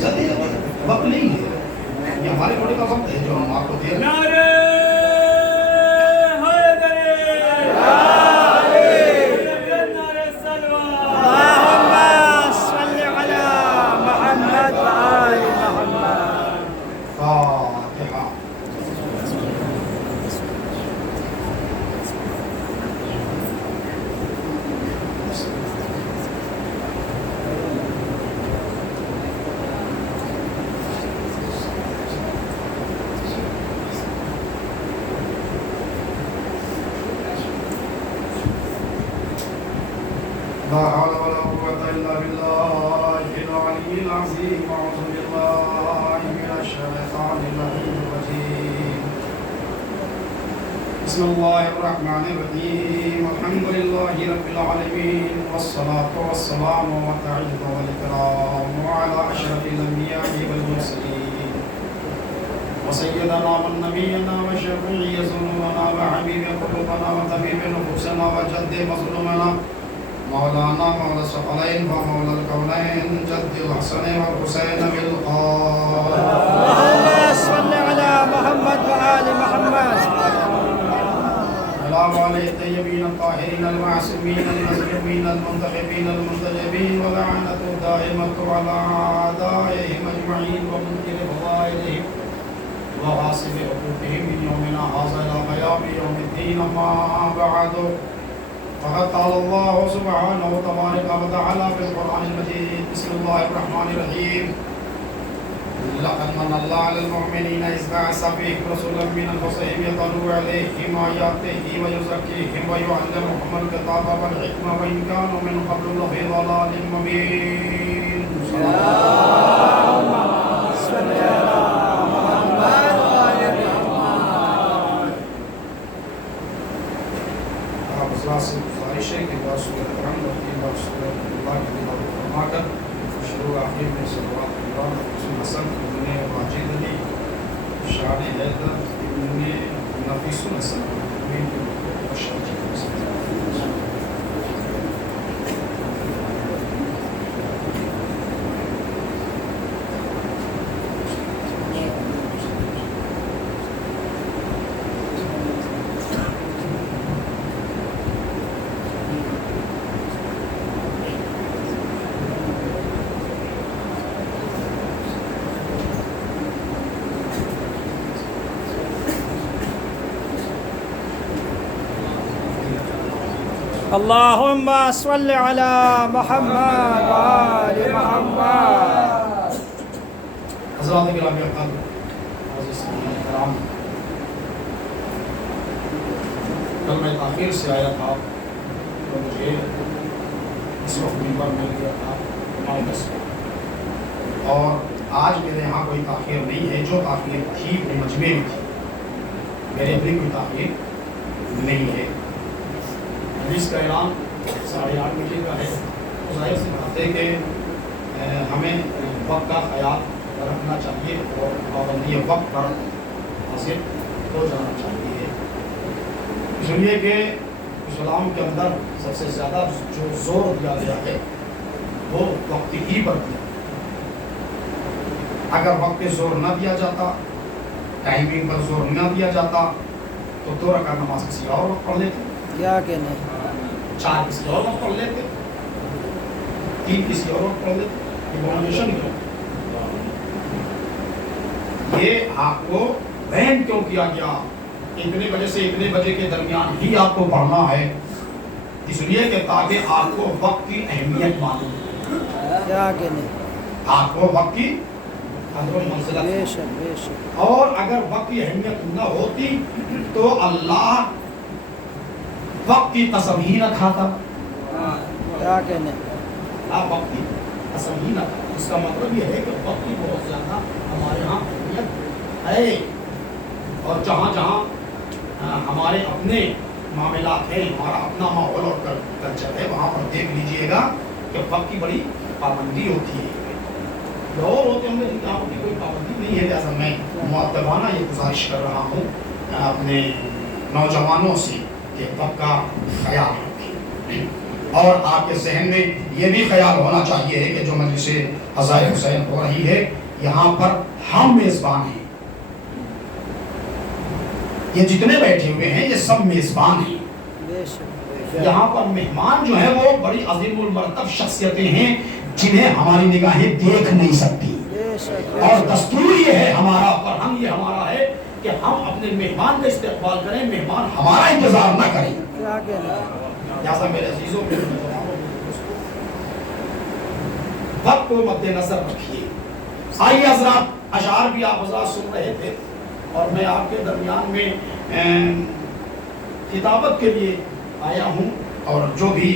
جلدی جلدی وقت نہیں ہے، یہ ہمارے روٹی کا وقت ہے جو ہم آپ کو دے رہے ہیں۔ نعرہ لا حول ولا قوة إلا بالله العلي العظيم. أعوذ بالله من الشيطان الرجيم. بسم الله الرحمن الرحيم. الحمد لله رب العالمين والصلاة والسلام والتعظيم والإكرام على أشرف الأنبياء والمرسلين وسيدنا ونبينا وشفيع ذنوبنا وحبيب قلوبنا وطبيب نفوسنا وجد مظلومنا مولانا مولا الثقلين ومولا الكونين جد الحسن والحسين بالقول. اللهم صل على محمد وآل محمد. على آله الطيبين الطاهرين المعصومين المظلومين المنتخبين المنتجبين ولعنة دائمة على أعدائهم أجمعين ومنكر فضائلهم وغاصب حقوقهم من يومنا هذا إلى قيام يوم الدين. أما بعد، فقد قال الله سبحانه وتبارك وتعالى في القرآن المجيد. بسم الله الرحمن الرحيم. لقد من الله على المؤمنين إذ بعث فيهم رسولا من أنفسهم يتلو عليهم آياته ويزكيهم ويعلمهم الكتاب والحكمة وإن كانوا من قبل لفي ضلال مبين. اللهم صل على محمد وآل محمد. آپ حضرات سے گزارش ہے کہ بات سورۃ الحمد اور تین بار سورۃ اللہ کی تلاوت فرما کر شروع آخر میں صلوات اللہ حسن حسن ابن واجد علی شان حیدر ابن نفیس الحسن اللهم صل على محمد وآل محمد. حضرات گرامی قدر عزیز سامعین کرام، کل میں تاخیر سے آیا تھا تو مجھے اس وقت منبر مل گیا تھا 9:10 کو، اور آج میرے یہاں کوئی تاخیر نہیں ہے. جو تاخیر تھی وہ مجمع میں تھی، میرے اپنی کوئی تاخیر نہیں ہے. حدیث کا اعلان 8:30 بجے کا ہے. ظاہر سی بات ہے کہ ہمیں وقت کا خیال رکھنا چاہیے اور پابندی وقت پر حاصل ہو جانا چاہیے. اس لیے کہ اسلام کے اندر سب سے زیادہ جو زور دیا گیا ہے وہ وقت ہی پر دیا. اگر وقت پہ زور نہ دیا جاتا، ٹائمنگ پر زور نہ دیا جاتا تو 2 رکعت نماز کسی اور وقت پڑھ لیتے، کیا کہ نہیں، 4 کسی اور وقت پڑھ لیتے، 3 کسی اور وقت پڑھ لیتے. ایوالویشن کیوں؟ یہ آپ کو بین کیوں کیا گیا؟ اتنے بجے سے اتنے بجے کے درمیان ہی آپ کو پڑھنا ہے، اس لیے کہ تاکہ آپ کو وقت کی اہمیت معلوم ہو، کیا کہ نہیں. آپ کو وقت کی قدر و منزلت. بے شک بے شک. اور اگر وقت کی اہمیت نہ ہوتی تو اللہ وقت کی قسم ہی نہ کھاتا. کیا کہ نہیں. آپ وقت کی قسم ہی نہ کھاتا. اس کا مطلب یہ ہے کہ وقت کی بہت زیادہ ہمارے یہاں اہمیت ہے، اور جہاں جہاں ہمارے اپنے معاملات ہیں، ہمارا اپنا ماحول اور کلچر ہے، وہاں پر دیکھ لیجئے گا کہ وقت کی بڑی پابندی ہوتی ہے. اور ہوتے ہوں گے لیکن یہاں کی کوئی پابندی نہیں ہے. لہٰذا میں مؤدبانہ یہ گزارش کر رہا ہوں اپنے نوجوانوں سے کہ وقت کا خیال رکھیں. اور آپ کے ذہن میں یہ بھی خیال ہونا چاہیے کہ جو مجلس عزائے حسین ہو رہی ہے یہاں پر ہم میزبان ہیں، یہ جتنے بیٹھے ہوئے ہیں یہ سب میزبان ہیں۔ یہاں پر مہمان جو ہے وہ بڑی عظیم المرتب شخصیتیں ہیں جنہیں ہماری نگاہیں دیکھ نہیں سکتی، اور دستور یہ ہے ہمارا، فرہنگ یہ ہمارا ہے کہ ہم اپنے مہمان کا استقبال کریں، مہمان ہمارا انتظار نہ کریں۔ لہٰذا میرے عزیزوں، وقت کو مد نظر رکھیے۔ آئیے حضرات، اشعار بھی آپ حضرات سن رہے تھے اور میں آپ کے درمیان میں خطابت کے لیے آیا ہوں، اور جو بھی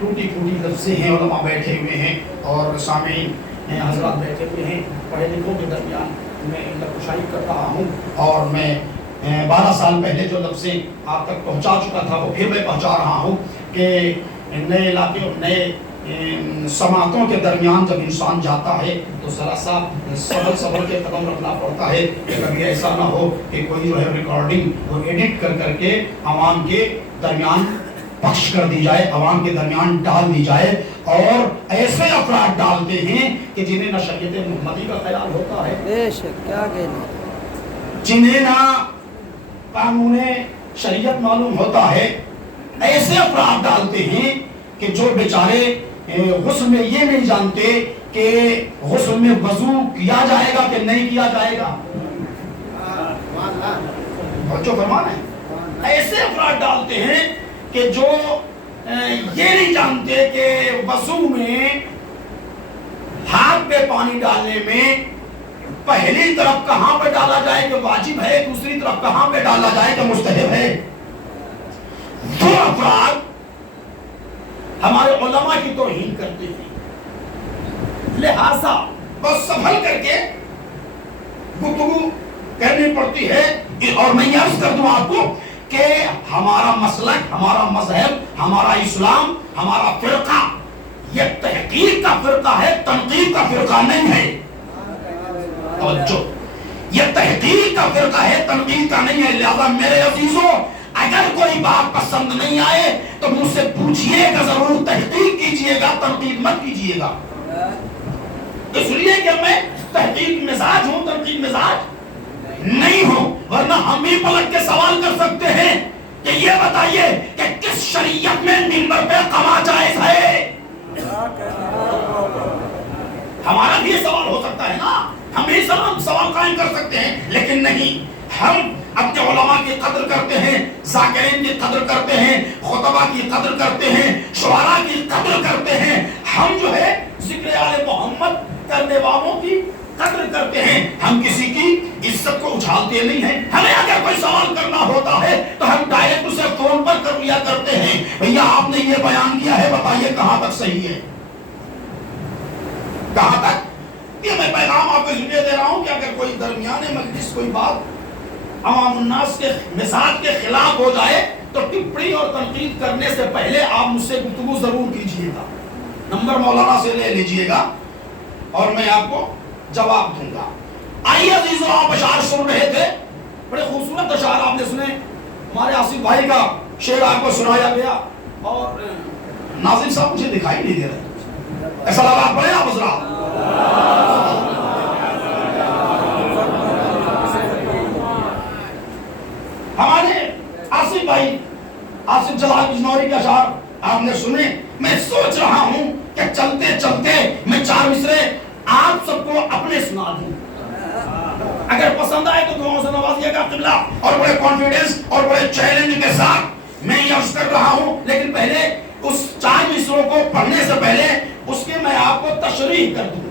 ٹوٹی پھوٹی لفظیں ہیں، علماء بیٹھے ہوئے ہیں اور سامعین حضرات بیٹھے ہوئے ہیں، پڑھے لکھوں کے درمیان میں ان کا کشائی کر رہا ہوں، اور میں 12 سال پہلے جو لفظیں آپ تک پہنچا چکا تھا وہ پھر میں پہنچا رہا ہوں کہ نئے علاقے اور نئے سماعتوں کے درمیان جب انسان جاتا ہے تو ذرا سا صبر کے قدم رکھنا پڑتا ہے کہ کبھی ایسا نہ ہو کہ کوئی جو ہے ریکارڈنگ اور ایڈٹ کر کے عوام کے درمیان پخش کر دی جائے، عوام کے درمیان ڈال دی جائے، اور ایسے افراد ڈالتے ہیں کہ جنہیں نہ شریعت محمدی کا خیال ہوتا ہے، بے شک کیا کہنا، جنہیں نہ قانون شریعت معلوم ہوتا ہے، ایسے افراد ڈالتے ہیں کہ جو بیچارے غسل میں یہ نہیں جانتے کہ غسل میں وضو کیا جائے گا کہ نہیں کیا جائے گا۔ بچوں فرمان ہے، ایسے افراد ڈالتے ہیں کہ جو یہ نہیں جانتے کہ وضو میں ہاتھ پہ پانی ڈالنے میں پہلی طرف کہاں پہ ڈالا جائے کہ واجب ہے، دوسری طرف کہاں پہ ڈالا جائے کہ مستحب ہے۔ وہ افراد ہمارے علماء کی توہین کرتے ہیں، لہذا بس سنبھل کر کے گفتگو کرنی پڑتی ہے۔ اور میں یہ عرض کر دوں آپ کو کہ ہمارا مسلک، ہمارا مذہب، ہمارا اسلام، ہمارا فرقہ یہ تحقیق کا فرقہ ہے، تنقید کا فرقہ نہیں ہے۔ توجہ، یہ تحقیق کا فرقہ ہے، تنقید کا نہیں ہے۔ لہذا میرے عزیزوں، اگر کوئی بات پسند نہیں آئے تو مجھ سے پوچھئے گا ضرور، تحقیق کیجئے گا، تنقید مت کیجئے گا، اس لیے کہ میں تحقیق مزاج ہوں، تنقید مزاج نہیں ہوں، ورنہ ہم بھی پلٹ کے سوال کر سکتے ہیں کہ یہ بتائیے کہ کس شریعت میں منبر پہ قما جائز ہے؟ ہمارا بھی یہ سوال ہو سکتا ہے نا، ہم بھی سوال قائم کر سکتے ہیں، لیکن نہیں، ہم اپنے علماء کی قدر کرتے ہیں، ذاکرین کی قدر کرتے ہیں، خطبہ کی قدر کرتے ہیں، شعراء کی قدر کرتے ہیں، ہم جو ہے ذکر آل محمد کرنے والوں کی قدر کرتے ہیں، ہم کسی کی عزت کو اچھالتے نہیں ہیں۔ ہمیں اگر کوئی سوال کرنا ہوتا ہے تو ہم ڈائریکٹ اسے فون پر کر لیا کرتے ہیں، بھیا آپ نے یہ بیان کیا ہے، بتائیے کہاں تک صحیح ہے، کہاں تک۔ یہ میں پیغام آپ کو اس لیے دے رہا ہوں کہ اگر کوئی درمیان مجلس کوئی بات عوام الناس کے مزاج کے خلاف ہو جائے تو ٹپڑی اور تنقید کرنے سے پہلے آپ مجھ سے گفتگو ضرور کیجیے گا، نمبر مولانا سے لے لیجیے گا اور میں آپ کو جواب دوں گا۔ آئیے عزیزو، آپ اشعار سن رہے تھے، بڑے خوبصورت اشعار آپ نے سنے، ہمارے آصف بھائی کا شعر آپ کو سنایا گیا، اور ناظرین صاحب مجھے دکھائی نہیں دے رہے، ایسا لگا آپ پڑھیں آپ حضرات۔ ہمارے آصف بھائی، آصف جلال بجنوری کے اشعار آپ نے سنے۔ میں سوچ رہا ہوں کہ چلتے چلتے میں 4 مصرے آپ سب کو اپنے سنا دوں، اگر پسند آئے تو دعاؤں سے نوازیے گا قبلہ۔ اور بڑے کانفیڈنس اور بڑے چیلنج کے ساتھ میں یہ عرض کر رہا ہوں، لیکن پہلے اس 4 مصروں کو پڑھنے سے پہلے اس کے میں آپ کو تشریح کر دوں،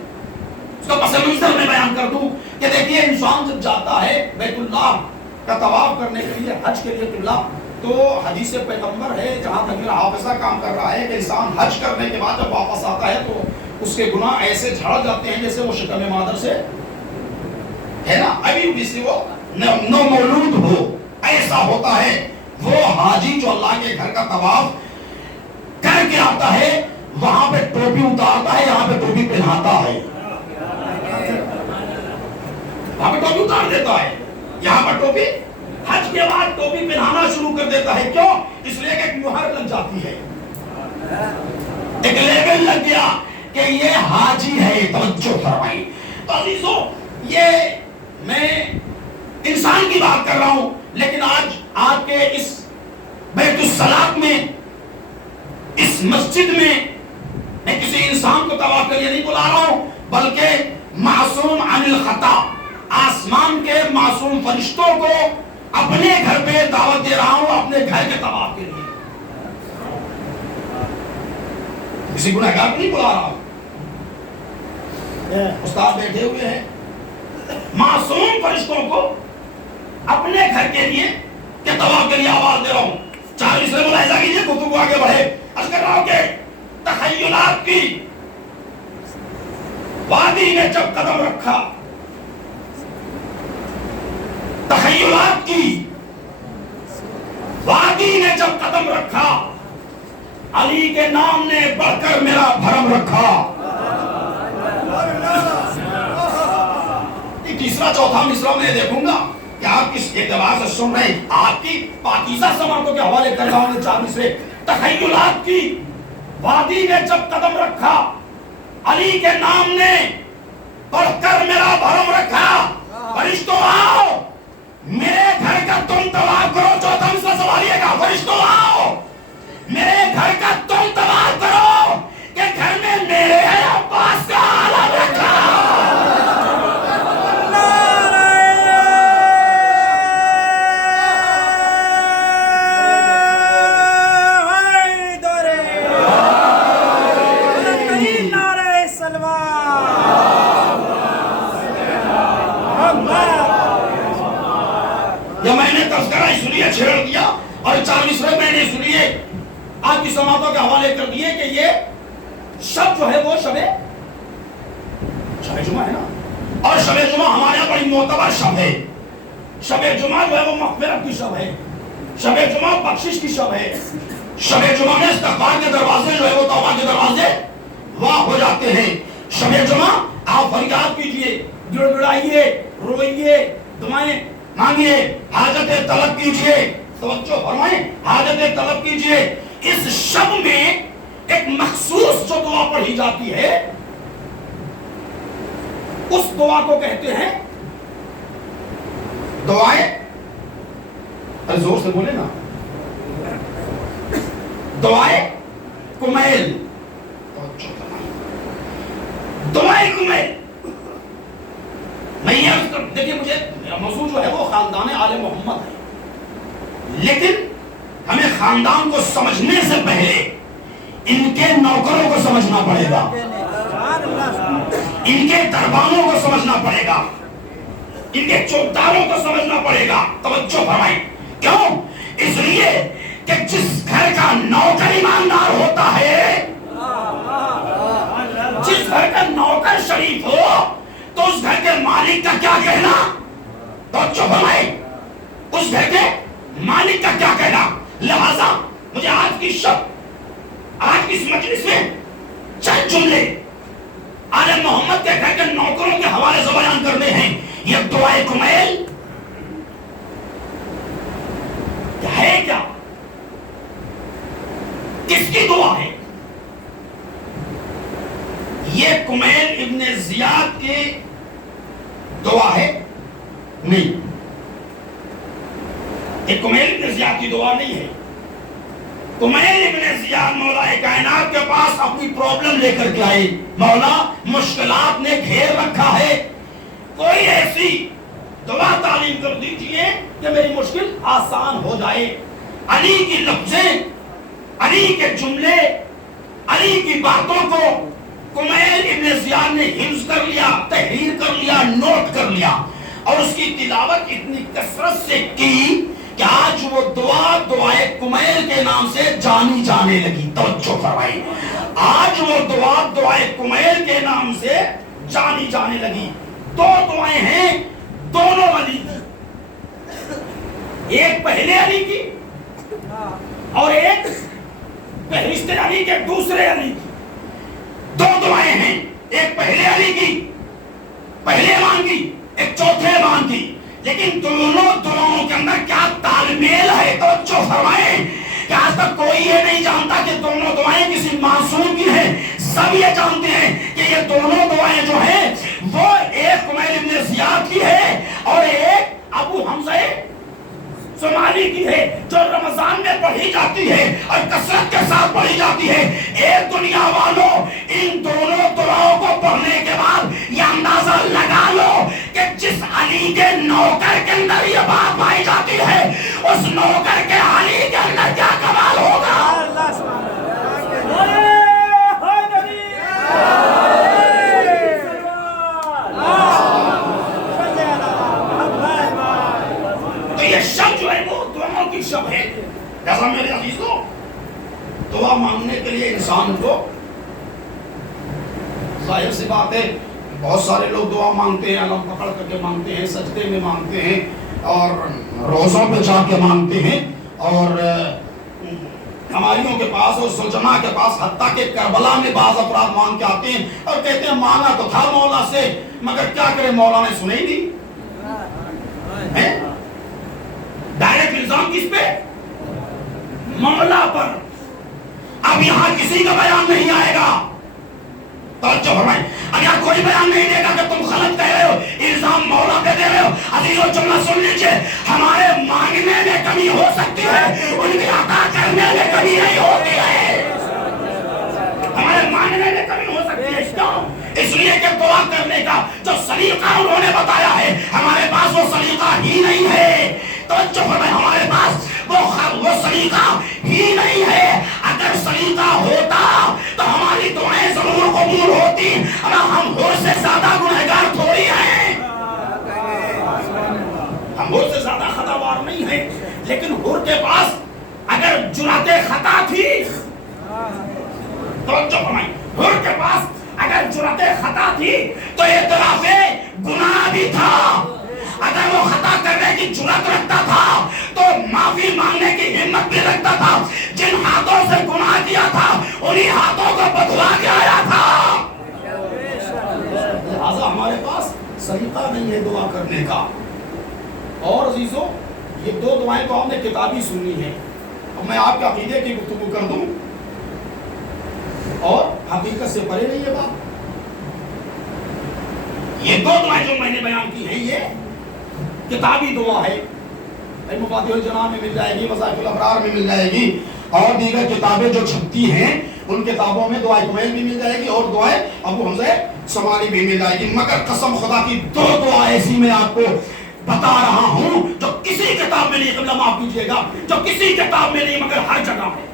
اس کا پس منظر میں بیان کر دوں کہ دیکھیے انسان جب جاتا ہے بیت اللہ کا طواف کرنے کے لیے، حج کے لیے قبلہ، تو حدیث پیغمبر ہے، جہاں تک میرا حافظہ کام کر رہا ہے، کہ انسان حج کرنے کے بعد جب واپس آتا ہے تو اس کے گناہ ایسے جھڑ جاتے ہیں جیسے وہ شکم مادر سے ہے نا، ابھی بھی سے وہ نو مولود ہو، ایسا ہوتا ہے۔ وہ حاجی جو اللہ کے گھر کا طواف کر کے آتا ہے، وہاں پہ ٹوپی اتارتا ہے، یہاں پہ ٹوپی پہناتا ہے، وہاں پہ ٹوپی اتار دیتا ہے، یہاں پر ٹوپی، حج کے بعد ٹوپی پہنانا شروع کر دیتا ہے۔ کیوں؟ اس لیے کہ مہر لگ جاتی ہے، ایک لیبل لگ گیا کہ یہ حاجی ہے. توجہ فرمائی. تو عزیزو یہ میں انسان کی بات کر رہا ہوں، لیکن آج آپ کے اس بیت الصلاۃ میں، اس مسجد میں کسی انسان کو طواف کے لیے نہیں بلا رہا ہوں، بلکہ معصوم عن الخطا، آسمان کے معصوم فرشتوں کو اپنے گھر پہ دعوت دے رہا ہوں، اپنے گھر کے طواف کے لیے. کسی گنہگار کو نہیں بلا رہا ہوں. استاد بیٹھے ہوئے ہیں، معصوم فرشتوں کو اپنے گھر کے لیے کہ طواف کے لیے آواز دے رہا ہوں. 4 سے ملاحظہ کیجیے، گفتگو آگے بڑھے. عرض کر رہا ہوں کہ تخیلات کی وادی میں جب قدم رکھا، تخیلات کی وادی میں جب قدم رکھا، علی کے نام نے بڑھ کر میرا بھرم رکھا. تیسرا چوتھا مصرع میں دیکھوں گا کہ آپ کس اعتبار سے سن رہے ہیں. آپ کی پاکیزہ سماعتوں کے حوالے کر رہا ہوں. 4 مصرع. تخیلات کی وادی میں جب قدم رکھا، علی کے نام نے بڑھ کر میرا بھرم رکھا. فرشتوں آؤ میرے گھر کا تم طواف کرو. چوتھا مصرع سنبھالیے گا. فرشتوں آؤ میرے گھر کا تم طواف کرو کہ گھر میں میرے عباس کا عالم رکھا. یا میں نے تذکرہ اس لیے چھیڑ دیا اور 4 مصرع میں نے اس لیے آپ کی سماعتوں کے حوالے کر دیے کہ یہ شب جو ہے وہ شب جمعہ ہے نا، اور شب جمعہ ہمارے یہاں بڑی معتبر شب ہے. شب جمعہ جو ہے وہ مغفرت کی شب ہے، شب جمعہ بخشش کی شب ہے. شب جمعہ میں استغفار کے دروازے جو ہے وہ توبہ کے دروازے واہ ہو جاتے ہیں. شب جمعہ آپ فریاد کیجئے، گڑ گڑائیے، روئیے، دعائیں مانگیے، حاجتیں طلب کیجئے. توجہ فرمائیں، حاجتیں طلب کیجئے. اس شب میں ایک مخصوص جو دعا پڑھی جاتی ہے، اس دعا کو کہتے ہیں دعائیں، زور سے بولے نا، دعائیں کمیل. دعائیں کمیل. میں یہ دیکھیں، مجھے موضوع جو ہے وہ خاندان آل محمد ہے، لیکن ہمیں خاندان کو سمجھنے سے پہلے ان کے نوکروں کو سمجھنا پڑے گا، ان کے دربانوں کو سمجھنا پڑے گا، ان کے چوکیداروں کو سمجھنا پڑے گا. توجہ فرمائیں. کیوں؟ اس لیے کہ جس گھر کا نوکر ایماندار ہوتا ہے، جس گھر کا نوکر شریف ہو، تو اس گھر کے مالک کا کیا کہنا؟ توجہ فرمائیں، اس گھر کے مالک کا کیا کہنا. لہذا مجھے آج کی شب، آج کی اس مجلس میں چند جملے آل محمد کے گھر کے نوکروں کے حوالے سے بیان کرنے ہیں. یہ دعائے کمیل ہے کیا؟ کس کی دعا ہے؟ یہ کمیل ابن زیاد کی دعا ہے؟ نہیں، یہ کمیل ابن زیاد کی دعا نہیں ہے. کمیل ابن زیاد مولا کائنات کے پاس اپنی پرابلم لے کر کے آئے. مولا مشکلات نے گھیر رکھا ہے، کوئی ایسی دعا تعلیم کر دیجئے کہ میری مشکل آسان ہو جائے. علی کی لفظیں، علی کے جملے، علی کی باتوں کو کمیل ابن زیاد نے حفظ کر لیا، تحریر کر لیا، نوٹ کر لیا، اور اس کی تلاوت اتنی کثرت سے کی کہ آج وہ دعا دعائے کمیل کے نام سے جانی جانے لگی. توجہ فرمائی، آج وہ دعا دعائے کمیل کے نام سے جانی جانے لگی. 2 دعائیں ہیں، دونوں علی کی. ایک پہلے علی کی اور ایک فہرست علی کے دوسرے علی کی. 2 دعائیں ہیں، ایک پہلے علی کی، پہلے امام کی، ایک چوتھے امام کی. لیکن دونوں دعاؤں کے اندر کیا تال میل ہے؟ توجہ فرمائیں. کہ آج تک کوئی یہ نہیں جانتا کہ دونوں دعائیں کسی معصوم کی ہیں. سب یہ جانتے ہیں کہ یہ دونوں دعائیں جو ہیں وہ ایک کمیل ابن زیاد کی ہے اور ایک ابو حمزہ سمالی کی ہے, جو رمضان میں پڑھی جاتی ہے اور کثرت کے ساتھ پڑھی جاتی ہے. ایک دنیا والوں, ان دونوں دعاؤں کو پڑھنے کے بعد یہ اندازہ لگا لو کہ جس علی کے نوکر کے اندر یہ بات پائی جاتی ہے, اس نوکر کے علی کے اندر کیا کمال ہوگا. یہ شب جو ہے وہ دعاؤں کی شب ہے. جیسا میرے عزیزوں, دعا مانگنے کے لیے انسان کو ظاہر سی بات ہے بہت سارے لوگ دعا مانگتے ہیں, علم پکڑ کر کے مانگتے ہیں, سجدے میں مانگتے ہیں اور روزوں پہ جا کے مانگتے ہیں, اور ہماریوں کے پاس اور سلجمہ کے پاس حتیٰ کہ کربلا میں بعض افراد مانگ کے آتے ہیں اور کہتے ہیں مانگا تو تھا مولا سے, مگر کیا کرے مولا نے سنے ہی نہیں. ڈائریکٹ الزام کس پہ؟ مولا پر. اب یہاں کسی کا بیان نہیں آئے گا, توجہ فرمائیں, اگر کوئی بیان نہیں دے گا کہ تم غلط کہہ رہے ہو, الزام مولا پہ دے رہے ہو. عزیزو جملہ سن لیجئے, ہمارے مانگنے میں کمی ہو سکتی ہے, ان کی عطا کرنے میں کمی نہیں ہوتی ہے. ہمارے مانگنے میں کمی ہو سکتی ہے, کیوں؟ اس لیے کہ دعا کرنے کا جو سلیقہ انہوں نے بتایا ہے ہمارے پاس وہ سلیقہ ہی نہیں ہے. توجہ فرمائیں, ہمارے پاس وہ سلیقہ ہی نہیں ہے. اگر سلیقہ ہوتا تو ہماری دعائیں ضرور قبول ہوتی, اگر ہم حور سے زیادہ گنہگار تھوڑی ہیں, ہم حور سے زیادہ خطاوار نہیں ہیں, لیکن حور کے پاس اگر جرات خطا تھی, توجہ فرمائیں, حور کے پاس اگر جرات خطا تھی تو اعتراف گناہ بھی تھا. اگر وہ خطا کرنے کی جرات رکھتا تھا تو معافی مانگنے کی ہمت بھی رکھتا تھا. جن ہاتھوں سے گناہ کیا تھا انہی ہاتھوں کو بدلا کے آیا تھا. لہذا ہمارے پاس سلیقہ نہیں ہے دعا کرنے کا. اور عزیزوں, یہ دو دعائیں تو آپ نے کتابی سنی ہیں, اب میں آپ کے عقیدے کی گفتگو کر دوں اور حقیقت سے پرے نہیں ہے بات. یہ دو دعائیں جو میں نے بیان کی ہیں یہ کتابی دعا ہے, مفاتیح الجنان میں مل جائے گی, مصائب الابرار میں مل جائے گی, اور دیگر کتابیں جو چھپتی ہیں ان کتابوں میں دعائے کمیل بھی مل جائے گی اور دعائے ابو حمزہ سمالی بھی مل جائے گی. مگر قسم خدا کی دو دعا ایسی میں آپ کو بتا رہا ہوں جو کسی کتاب میں نہیں, قبلہ معاف کیجئے گا, جو کسی کتاب میں نہیں مگر ہر جگہ ہے.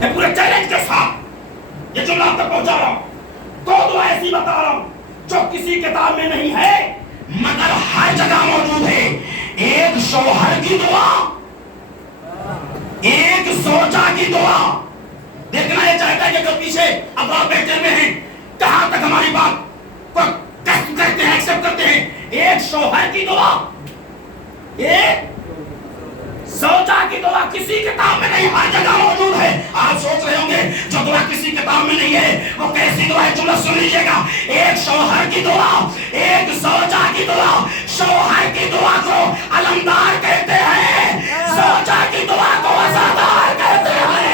میں پورے چیلنج کے ساتھ یہ جملہ آپ تک پہنچا رہا ہوں. دو دعا ایسی بتا رہا ہوں جو کسی کتاب میں نہیں ہے مگر ہر جگہ موجود ہے. ایک شوہر کی دعا, ایک زوجہ کی دعا. دیکھنا یہ چاہتا ہے کہ اگر پیچھے افراد بیٹھے ہوئے ہیں کہاں تک ہماری بات کو قسم کرتے ہیں, ایکسپٹ کرتے ہیں. ایک شوہر کی دعا, ایک زوجہ کی دعا کسی کتاب میں نہیں, ہر جگہ موجود ہے. آپ سوچ رہے ہوں گے جو دعا کسی کتاب میں نہیں ہے وہ کیسی دعا ہے, جملہ سن لیجئے گا. ایک شوہر کی دعا, ایک زوجہ کی دعا. شوہر کی دعا کو علمدار کہتے ہیں, زوجہ کی دعا کو عزادار کہتے ہیں.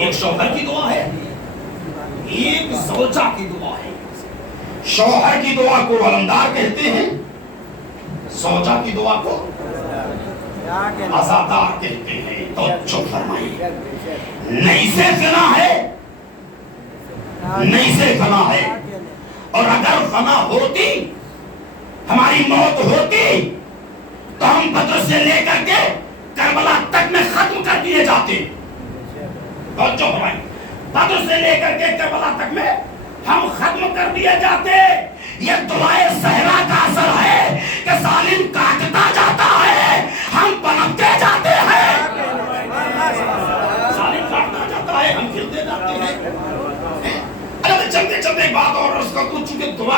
ایک شوہر کی دعا ہے, ایک زوجہ کی دعا ہے. شوہر کی دعا کو علمدار کہتے ہیں, زوجہ کی دعا کو عزادار کہتے ہیں. توجہ فرمائیے, نہیں سے فنا ہے, نہیں سے فنا ہے. اور اگر فنا ہوتی, ہماری موت ہوتی, تو ہم بدر سے لے کر کے کربلا تک میں ختم کر دیے جاتے. بدر سے لے کر کے کربلا تک میں ہم ختم کر دیے جاتے. یہ دعائے زہرا کا اثر ہے کہ ظالم کاٹتا جاتا ہے, ہم پنپتے جاتے ہیں. ظالم کاٹتا جاتا ہے, ہم کھلتے جاتے ہیں. چلتے چلتے ایک بات اور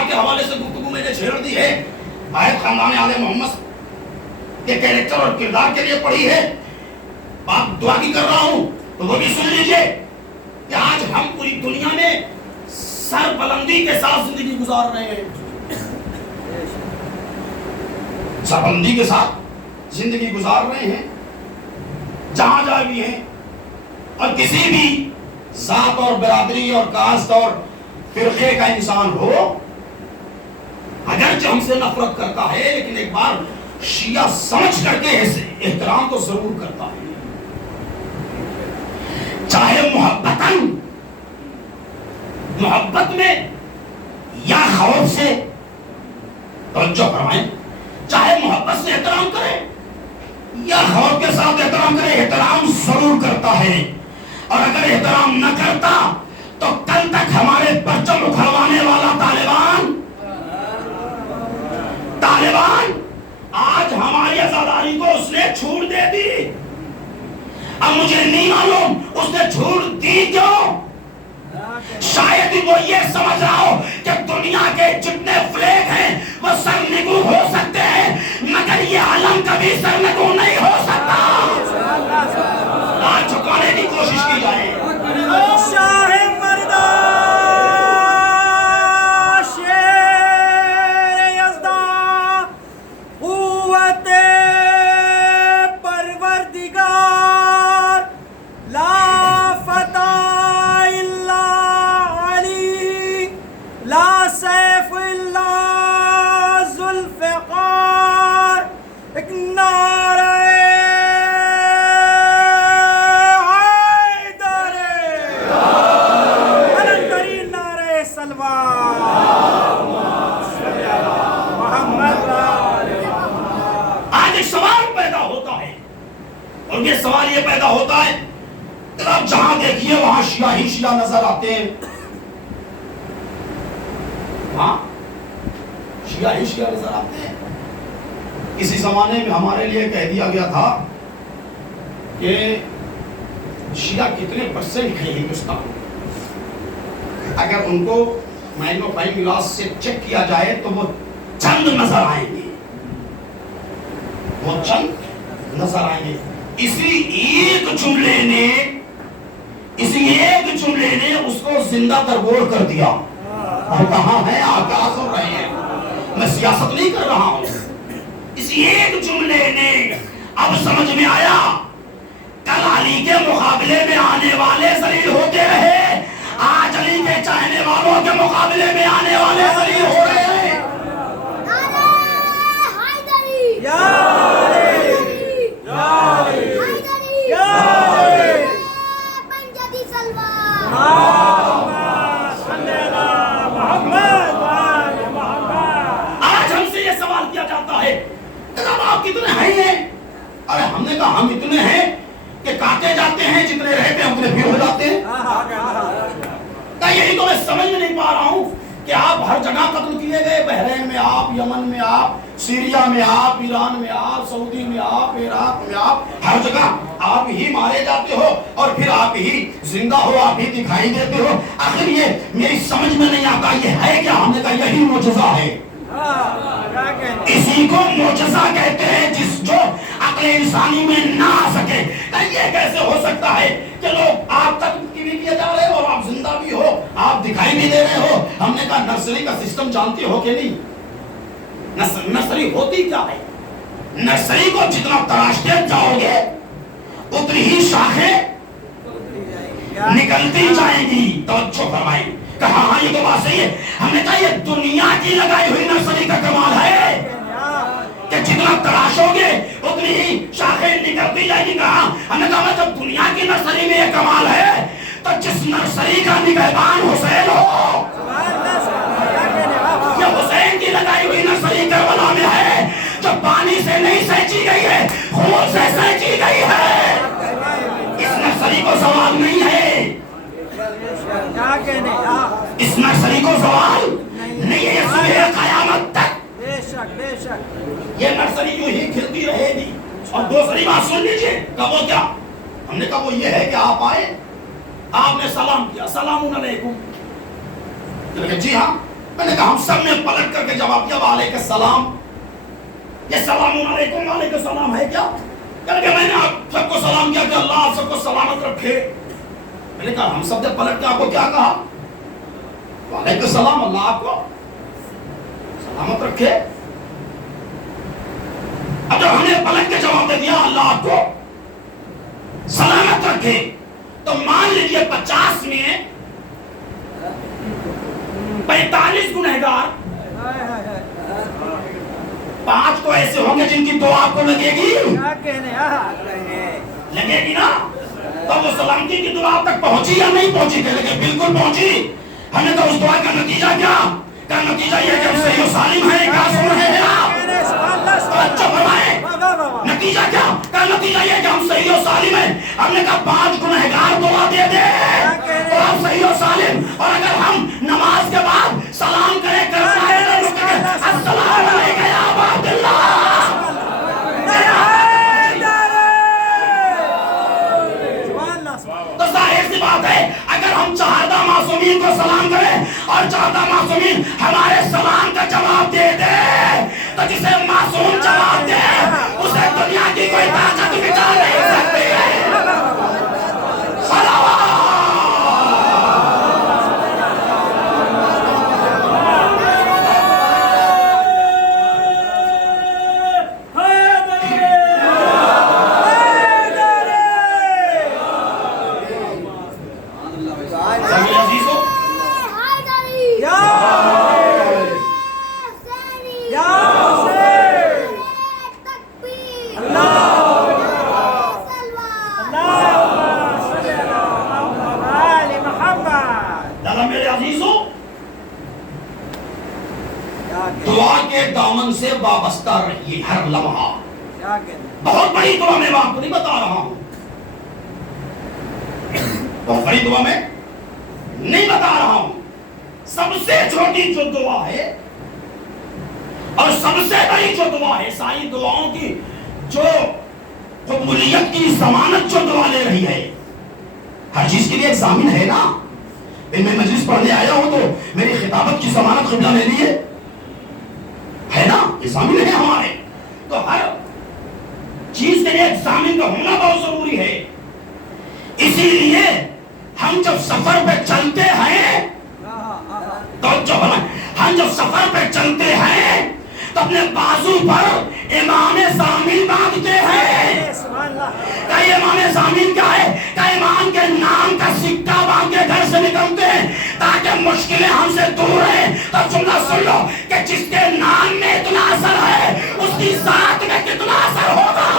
کردار کے حوالے سے گفتگو میں نے چھیڑ دی ہے، آیت خاندان آل محمد کے کیریکٹر اور کردار کے لیے پڑھی ہے، آپ دعا کی کر رہا ہوں تو وہ بھی سن لیجئے کہ آج ہم پوری دنیا میں سر بلندی کے ساتھ زندگی گزار رہے ہیں، سر بلندی کے ساتھ زندگی گزار رہے ہیں، جہاں جہاں بھی ہیں، اور کسی بھی ذات اور برادری اور کاسٹ اور فرقے کا انسان ہو، اگرچہ ہم سے نفرت کرتا ہے لیکن ایک بار شیعہ سمجھ کر کے احترام تو ضرور کرتا ہے، چاہے محبت میں یا خوف سے، توجہ فرمائیں، چاہے محبت سے احترام کرے یا خوف کے ساتھ احترام کرے، احترام ضرور کرتا ہے، اور اگر احترام نہ کرتا تو کل تک ہمارے پرچم اکھڑوانے والا طالبان آج ہماری عزاداری کو اس نے چھوڑ دے دی، اب مجھے نہیں معلوم اس نے چھوڑ دی کیوں، شاید وہ یہ سمجھ رہا ہو کہ دنیا کے جتنے فلیگ ہیں وہ سرنگو ہو سکتے ہیں مگر یہ علم کبھی سرنگو نہیں ہو سکتا، آج جھکانے کی کوشش کی جائے۔ شاہ مردہ شیر یزداں قوت پروردگار لا فتح الا علی لا سیف الا ذوالفقار، ایک نعرہ اور یہ سوال یہ پیدا ہوتا ہے کہ آپ جہاں دیکھیے وہاں شیعہ ہی شیعہ نظر آتے ہیں، ہاں شیعہ ہی شیعہ نظر آتے ہیں۔ کسی زمانے میں ہمارے لیے کہہ دیا گیا تھا کہ شیعہ کتنے پرسنٹ ہیں ہندوستان میں، اگر ان کو میگنیفائنگ گلاس سے چیک کیا جائے تو وہ چند نظر آئیں گے، وہ چند نظر آئیں گے۔ اسی ایک جملے نے اس کو زندہ تربور کر دیا، اور کہاں ہے آپ کیا سن رہے ہیں، میں سیاست نہیں کر رہا ہوں، اسی ایک جملے نے اب سمجھ میں آیا کل علی کے مقابلے میں آنے والے ذلیل ہوتے رہے، آج علی کے چاہنے والوں کے مقابلے میں آنے والے ذلیل ہو رہے ہیں۔ آج ہم سے یہ سوال کیا جاتا ہے جناب آپ کتنے ہیں؟ ارے ہم نے کہا ہم اتنے ہیں کہ کاٹے جاتے ہیں، جتنے رہتے ہیں اتنے پھر ہو جاتے ہیں۔ یہی تو میں سمجھ میں نہیں پا رہا ہوں کہ آپ ہر جگہ قتل کیے گئے، بحرین میں آپ، یمن میں آپ، سیریا میں آپ، ایران میں آپ، سعودی میں آپ، عراق میں آپ، ہر جگہ آپ ہی مارے جاتے ہو اور پھر آپ ہی زندہ ہو، آپ ہی دکھائی دیتے ہو۔ آخر یہ میری سمجھ میں نہیں آتا یہ ہے کیا؟ ہم نے کہا یہی معجزہ ہے، اسی کو معجزہ کہتے ہیں جو عقل انسانی میں نہ آ سکے۔ یہ کیسے ہو سکتا ہے کہ لوگ آپ تک بھی کیے جا رہے ہو اور آپ زندہ بھی ہو، آپ دکھائی بھی دے رہے ہو؟ ہم نے کہا نرسری کا سسٹم جانتے ہو کہ نہیں؟ نرسری ہوتی کیا ہے؟ نرسری کو جتنا تراشتے جاؤ گے اتنی ہی شاخیں نکلتی جائیں گی۔ توجہ فرمائیں، کہا ہاں یہ تو بات صحیح ہے۔ ہم نے کہا یہ دنیا کی لگائی ہوئی نرسری کا کمال ہے کہ جتنا تراشو گے اتنی ہی شاخیں نکلتی جائیں گی۔ کہا ہم نے کہا جب دنیا کی نرسری میں یہ کمال ہے تو جس نرسری کا نگہبان حسین ہو، یہ حسین کی لگائی ہوئی نرسری کربلا میں ہے جو پانی سے نہیں سینچی گئی ہے، خون سے سینچی گئی ہے۔ اس نرسری کو زوال نہیں ہے، اس نرسری کو زوال نہیں ہے، یہ صبح قیامت تک یہ نرسری یوں ہی کھلتی رہے گی۔ اور دوسری بات سن لیجئے، کہا وہ کیا؟ ہم نے کہا وہ یہ ہے کہ آپ آئے، آپ نے سلام کیا، سلام علیکم، جی ہاں میں نے کہا ہم سب نے پلٹ کر کے جواب دیا وعلیکم السلام. یہ السلام علیکم وعلیکم السلام ہے کیا؟ کہ میں نے آپ سب کو سلام کیا کہ اللہ آپ سب کو سلامت رکھے. میں نے کہا ہم سب نے پلٹ کے آپ کو کیا کہا؟ وعلیکم السلام، اللہ آپ کو سلامت رکھے. اب جب ہم نے پلٹ کے جواب دے دیا اللہ آپ کو سلامت رکھے، تو مان لیجیے 50 میں 45 گنہگار، 5 تو ایسے ہوں گے جن کی دعا آپ کو لگے گی، لگے گی نا. تو وہ سلامتی کی دعا آپ تک پہنچی یا نہیں پہنچی؟ کہ لگے بالکل پہنچی. ہم نے تو اس دعا کا نتیجہ کیا؟ کا نتیجہ یہ کہ ہم صحیح و سالم ہیں. کیا سن رہے ہیں آپ؟ اچھا فرمائیں نتیجہ کیا؟ کا نتیجہ یہ کہ ہم صحیح و سالم ہیں. ہم نے کہا 5 گنہگار دعا دے دے تو ہم صحیح و سالم. اور اگر ہم نماز کے بعد سلام کریں السلام علیکم یا ابا عبداللہ، تو ظاہر سی بات ہے اگر ہم چہردہ معصومین کو سلام کریں اور چہردہ معصومین ہمارے سلام کا جواب دے دے، تو جسے معصوم جواب دے اسے دنیا کی کوئی طاقت مٹا نہیں سکتی ہے. دعا کے دامن سے وابستہ رہیے ہر لمحہ. بہت بڑی دعا میں آپ کو نہیں بتا رہا ہوں، بہت بڑی دعا میں نہیں بتا رہا ہوں. سب سے چھوٹی جو دعا ہے اور سب سے بڑی جو دعا ہے، ساری دعاؤں کی جو قبولیت کی ضمانت جو دعا لے رہی ہے، ہر چیز کے لیے ایک ضامن ہے نا. میں مجلس پڑھنے آیا ہوں تو میری خطابت کی ضمانت قبلہ لے لی ہے نا، یہ ضامن ہے ہمارے. تو ہر چیز کے لیے ایک ضامن کا ہونا بہت ضروری ہے. اسی لیے ہم جب سفر پہ چلتے ہیں تو ہم جب سفر پہ چلتے ہیں تو اپنے بازو پر امام ضامن باندھتے ہیں. کہ امام ضامن کیا ہے؟ کہ امام کے نام کا سکہ باندھ کے گھر سے نکلتے ہیں تاکہ مشکلیں ہم سے دور رہیں. تو جملہ سن لو کہ جس کے نام میں اتنا اثر ہے اس کی ذات میں کتنا اثر ہوگا.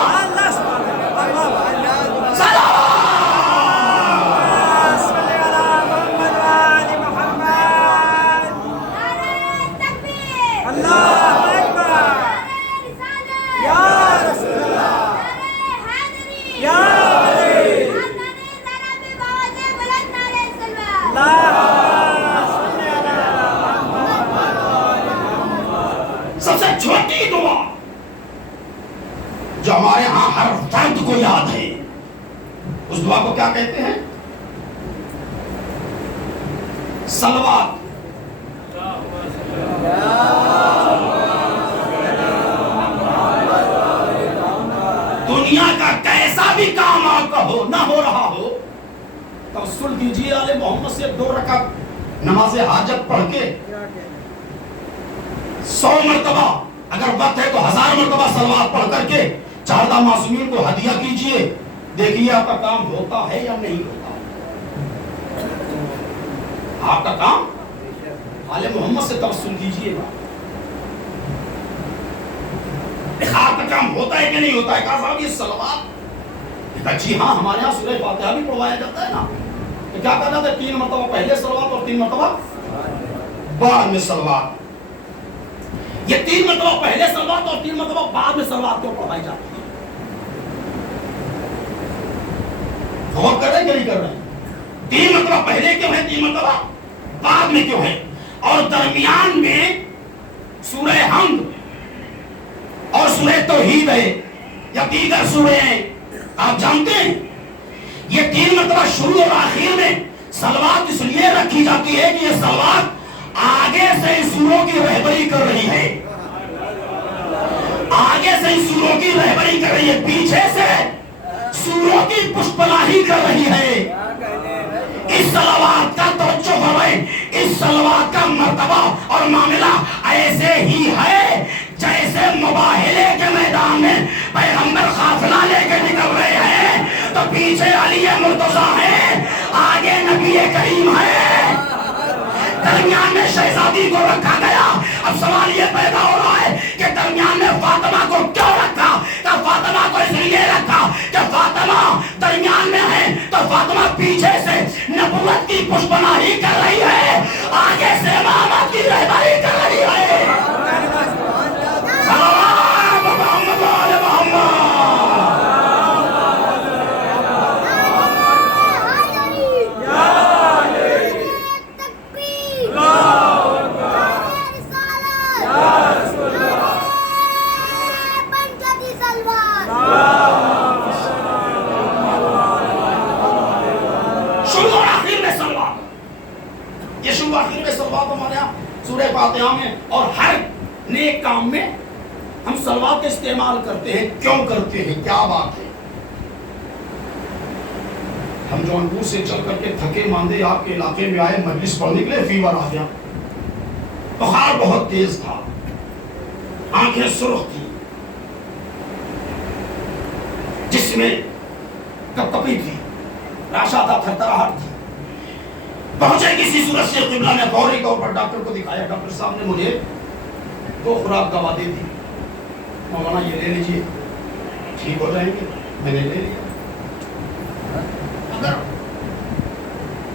سب سے چھوٹی دعا جو ہمارے ہاں ہر فرد کو یاد ہے، اس دعا کو کیا کہتے ہیں؟ صلوات. دنیا کا کیسا بھی کام آپ کا ہو نہ ہو رہا ہو، توسل کیجیے آل محمد سے 2 رکعت نماز حاجت پڑھ کے 100 مرتبہ، اگر وقت ہے تو 1000 مرتبہ صلوات پڑھ کر کے چہردہ معصومین کو ہدیہ کیجیے. دیکھیے آپ کا کام ہوتا ہے یا نہیں ہوتا. آپ کا کام آل محمد سے توسل کیجیے گا. آپ کا کام ہوتا ہے کہ نہیں ہوتا ہے؟ کہا صاحب یہ صلوات، جی ہاں ہمارے یہاں سورہ فاتحہ بھی پڑھوایا جاتا ہے نا. کیا کہا جاتا ہے؟ 3 مرتبہ پہلے صلوات اور 3 مرتبہ بعد میں صلوات. یہ 3 مرتبہ پہلے صلوات اور 3 مرتبہ بعد میں صلوات کیوں پڑھائی جاتی ہے؟ غور کر رہے ہیں کہ نہیں کر رہے ہیں؟ 3 مرتبہ پہلے کیوں ہے، 3 مرتبہ بعد میں کیوں ہے؟ اور درمیان میں سورہ حمد اور سورہ توحید ہے یا دیگر سورہ ہیں، آپ جانتے ہیں یہ 3 مرتبہ شروع اور آخر میں صلوات اس لیے رکھی جاتی ہے کہ یہ صلوات آگے سے سوروں کی رہبری کر رہی ہے، آگے سے سوروں کی رہبری کر رہی ہے، پیچھے سے سوروں کی پشت پناہی کر رہی ہے۔ اس صلوات کا توجہ فرمائیں، اس صلوات کا مرتبہ اور معاملہ ایسے ہی ہے جیسے مباہلے کے میدان میں پیغمبر قافلہ لے کے نکل رہے ہیں تو پیچھے علی مرتضیٰ ہے، آگے نبی کریم ہے، درمیان میں شہزادی کو رکھا گیا۔ اب سوال یہ پیدا ہو رہا ہے کہ درمیان میں فاطمہ کو کیوں رکھا؟ کہ فاطمہ کو اس لیے رکھا کہ فاطمہ درمیان میں ہے تو فاطمہ پیچھے سے نبوت کی پشت پناہی کر رہی ہے، آگے سے امامت کی رہبری کر رہی ہے۔ صلوات محمد علی محمد۔ آخر میں صلوات ہمارے یہاں سورہ فاتحہ میں اور ہر نیک کام میں ہم صلوات کا استعمال کرتے ہیں۔ کیوں کرتے ہیں؟ کیا بات ہے؟ ہم جونپور سے چل کر کے تھکے ماندے آپ کے علاقے میں آئے، مجلس پڑھنے کے لیے فیور آ گیا، بخار بہت تیز تھا، آنکھیں سرخ تھی، جس میں کپکپی تھی، راشا تھا، تھرتھراہٹ تھی۔ پہنچے کسی صورت سے قبلہ نے فوری طور پر ڈاکٹر کو دکھایا، ڈاکٹر صاحب نے مجھے 2 خوراک دوا دے دی، مولانا یہ لے لیجیے ٹھیک ہو جائیں گے۔ میں نے لے لیا، مگر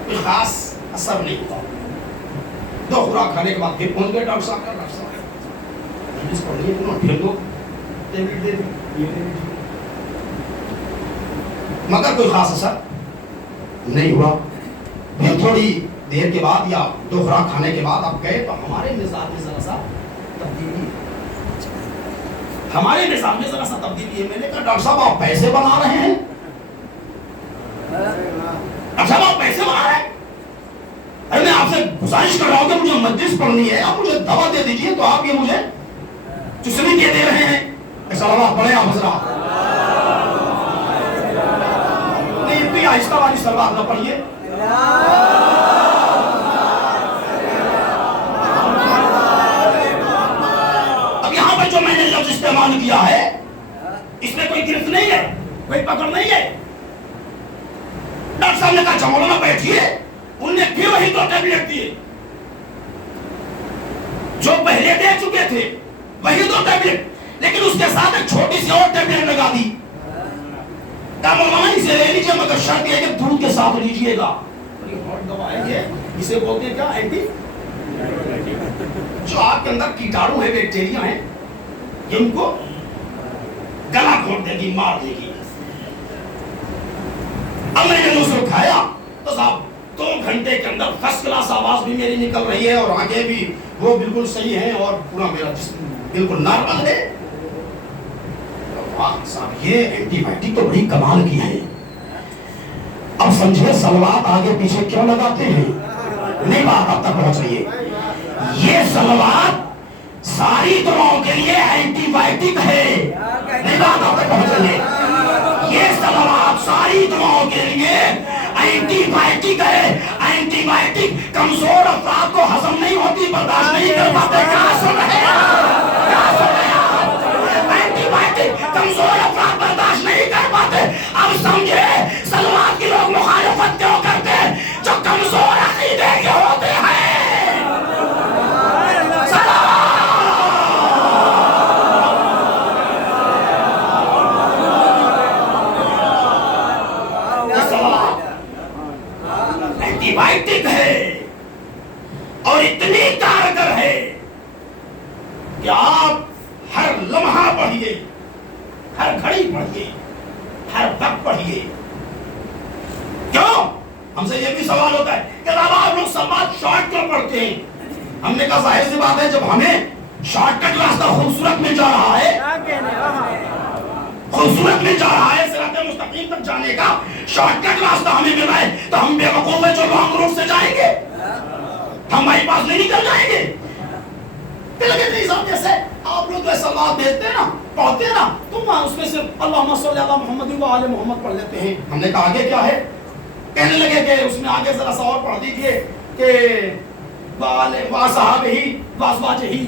کوئی خاص اثر نہیں ہوا۔ 2 خوراک کھانے کے بعد پھر پہنچ گئے ڈاکٹر صاحب کا، ڈاکٹر صاحب جس پڑھ لیے پھر 2 ٹیبلٹ دے دی، یہ لے لیجیے، مگر کوئی خاص اثر نہیں ہوا۔ پھر تھوڑی دیر کے بعد یا 2 خوراک کھانے کے بعد آپ گئے تو ہمارے مزاج میں ذرا سا تبدیلی، ہمارے مزاج میں ذرا سا تبدیلی ہے۔ میں نے کہا ڈاکٹر صاحب آپ پیسے بنا رہے ہیں؟ ڈاکٹر صاحب آپ پیسے بنا رہے ہیں؟ ارے میں آپ سے گزارش کر رہا ہوں کہ مجھے مجلس پڑھنی ہے، آپ مجھے دوا دے دیجیے، تو آپ یہ مجھے چسنی دے رہے ہیں۔ صلوات پڑھیں آپ حضرات۔ نہیں اتنی آہستہ والی صلوات نہ پڑھیے۔ اب یہاں پر جو میں نے لفظ استعمال کیا ہے اس میں کوئی گرفت نہیں ہے، کوئی پکڑ نہیں ہے۔ ڈاکٹر صاحب نے کہا مولانا بیٹھیے، انہوں نے پھر وہی 2 ٹیبلٹ دیے جو پہلے دے چکے تھے، وہی 2 ٹیبلٹ، لیکن اس کے ساتھ ایک چھوٹی سی اور ٹیبلٹ لگا دی۔ کہا مولانا اسے لے لیجیے مگر شرط یہ کہ دودھ کے ساتھ لیجیے گا۔ دوا ہے یہ، اسے بولتے ہیں کیا؟ اینٹی، جو آپ کے اندر کیٹاڑو ہے، بیکٹیریا ہیں، یہ ان کو گلا گھونٹ دے گی، مار دے گی۔ اب میں نے اسے کھایا تو صاحب 2 گھنٹے کے اندر فرسٹ کلاس آواز بھی میری نکل رہی ہے اور آگے بھی وہ بالکل صحیح ہے اور پورا میرا جسم بالکل نارمل ہے۔ واہ صاحب یہ اینٹی بائیوٹک تو بڑی کمال کی ہے۔ اب سمجھے صلوات آگے پیچھے کیوں لگاتے ہیں؟ نہیں بات اب تک پہنچ رہی ہے۔ یہ صلوات ساری دعاؤں کے لیے اینٹی بائیوٹک ہے، نہیں بات اب تک پہنچ رہی ہے۔ یہ صلوات ساری دعاؤں کے لیے اینٹی بائیوٹک ہے۔ اینٹی بائیوٹک کمزور افراد کو ہضم نہیں ہوتی، برداشت نہیں کر پاتے۔ کہاں سن رہے ہیں؟ اینٹی بائیوٹک کمزور افراد برداشت نہیں کر پاتے۔ اب سمجھے صلوات کی لوگ مخالفت کیوں کرتے ہیں؟ جو کمزور عقیدے کے ہوتے ہیں۔ اینٹی بائیوٹک ہے اور اتنی کارگر ہے کہ آپ ہر لمحہ پڑھیے، ہر گھڑی پڑھیے، ہر وقت پڑھیے۔ کیوں؟ ہم سے یہ بھی سوال ہوتا ہے کہ آپ لوگ صلوات شارٹ کیوں پڑھتے ہیں؟ ہم نے کہا ظاہر سی بات ہے، جب ہمیں شارٹ کٹ راستہ خوبصورت مل جا رہا ہے، خوبصورت مل جا رہا ہے، صراط مستقیم تک جانے کا شارٹ کٹ راستہ ہمیں ملا ہے، تو ہم بے وقوف ہیں جو لانگ روڈ سے جائیں گے؟ ہم بائی پاس نہیں نکل جائیں گے؟ لگے نہیں صاحب جیسے آپ لوگ سلوات بھیجتے ہیں نا، پڑھتے ہیں نا، تم اس میں صرف اللہم صلی علی محمد و آل محمد پڑھ لیتے ہیں. ہم نے کہا آگے کیا ہے؟ کہنے لگے کہ اس میں آگے ذرا سا اور پڑھ دیجئے کہ صحابہ ہی وازواج ہی،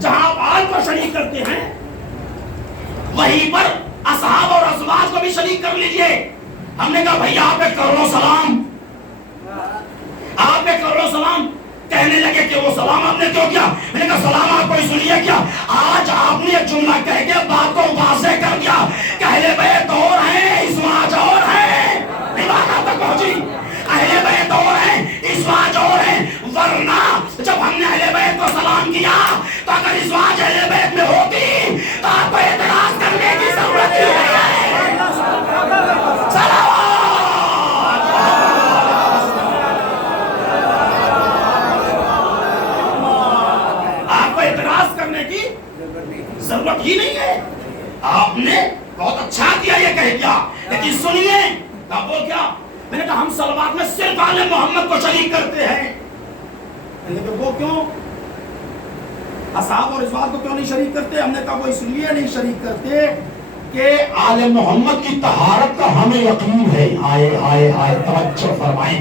جہاں آپ آل پر شریک کرتے ہیں وہیں پر اصحاب اور ازواج کو بھی شریک کر لیجئے. ہم نے کہا بھئی آپ پہ کروڑوں سلام، آپ پہ کروڑوں سلام. کہنے لگے کہ وہ سلام آپ نے کیوں کیا؟ میں نے کہا سلام آپ کوئی سنیے کیا؟ آج آپ نے ایک جملہ کہہ کے بات کو واضح کر دیا کہ اہل بیت اور ہیں، ازواج اور ہیں. عبادت تک پہنچی. اہل بیت اور ہیں، ازواج اور ہیں. ورنہ جب ہم نے اہل بیت کو سلام کیا تو اگر ازواج اہل بیت میں ہوتی تو آپ کو اعتراض کرنے کی ضرورت ہی نہیں ہے. سلام ضرورت ہی نہیں ہے. آپ نے بہت اچھا کیا یہ کہہ دیا، لیکن سنیے اب وہ کیا؟ میں نے کہا ہم صلوات میں صرف آل محمد کو شریک کرتے ہیں. میں نے کہا وہ کیوں؟ اصحاب اور ازواج کو کیوں نہیں شریک کرتے؟ ہم نے کہا وہ اس لیے نہیں شریک کرتے کہ آل محمد کی طہارت کا ہمیں یقین ہے. آئے آئے آئے توجہ فرمائیں.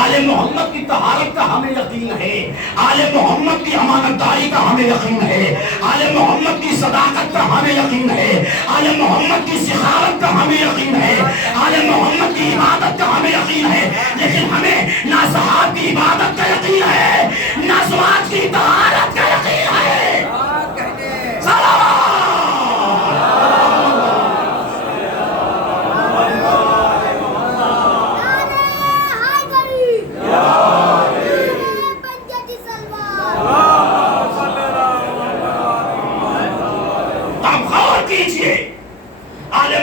آل محمد کی طہارت کا ہمیں یقین ہے، آل محمد کی امانت داری کا ہمیں یقین ہے، آل محمد کی صداقت کا ہمیں یقین ہے، آل محمد کی سخاوت کا ہمیں یقین ہے، آل محمد کی عبادت کا ہمیں یقین ہے. لیکن ہمیں نہ صحاب کی عبادت کا یقین ہے، نہ ازواج کی طہارت کا یقین ہے.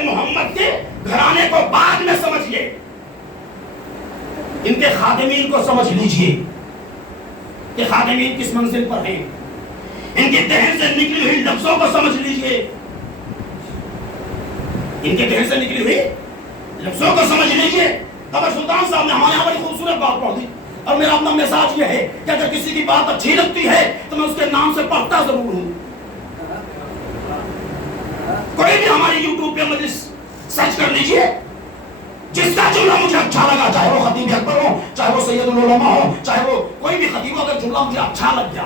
محمد کے گھرانے کو بعد میں سمجھیے، ان کے خادمین کو سمجھ لیجئے کہ خادمین کس منزل پر ہیں. ان کے دہن سے نکلی ہوئی لفظوں کو سمجھ لیجئے، ان کے دہن سے نکلی ہوئی لفظوں کو سمجھ لیجئے. قمر سلطان صاحب نے ہمارے یہاں بڑی خوبصورت بات پڑھ دی، اور میرا اپنا میساج یہ ہے کہ اگر کسی کی بات اچھی لگتی ہے تو میں اس کے نام سے پڑھتا ضرور ہوں. کوئی بھی ہماری یوٹیوب پہ مجلس سرچ کر لیجئے، جس کا جملہ مجھے اچھا لگا، چاہے وہ خطیب اکبر ہو، چاہے وہ سید العلماء ہو، چاہے وہ کوئی بھی خطیب ہو، اگر جملہ مجھے اچھا لگ گیا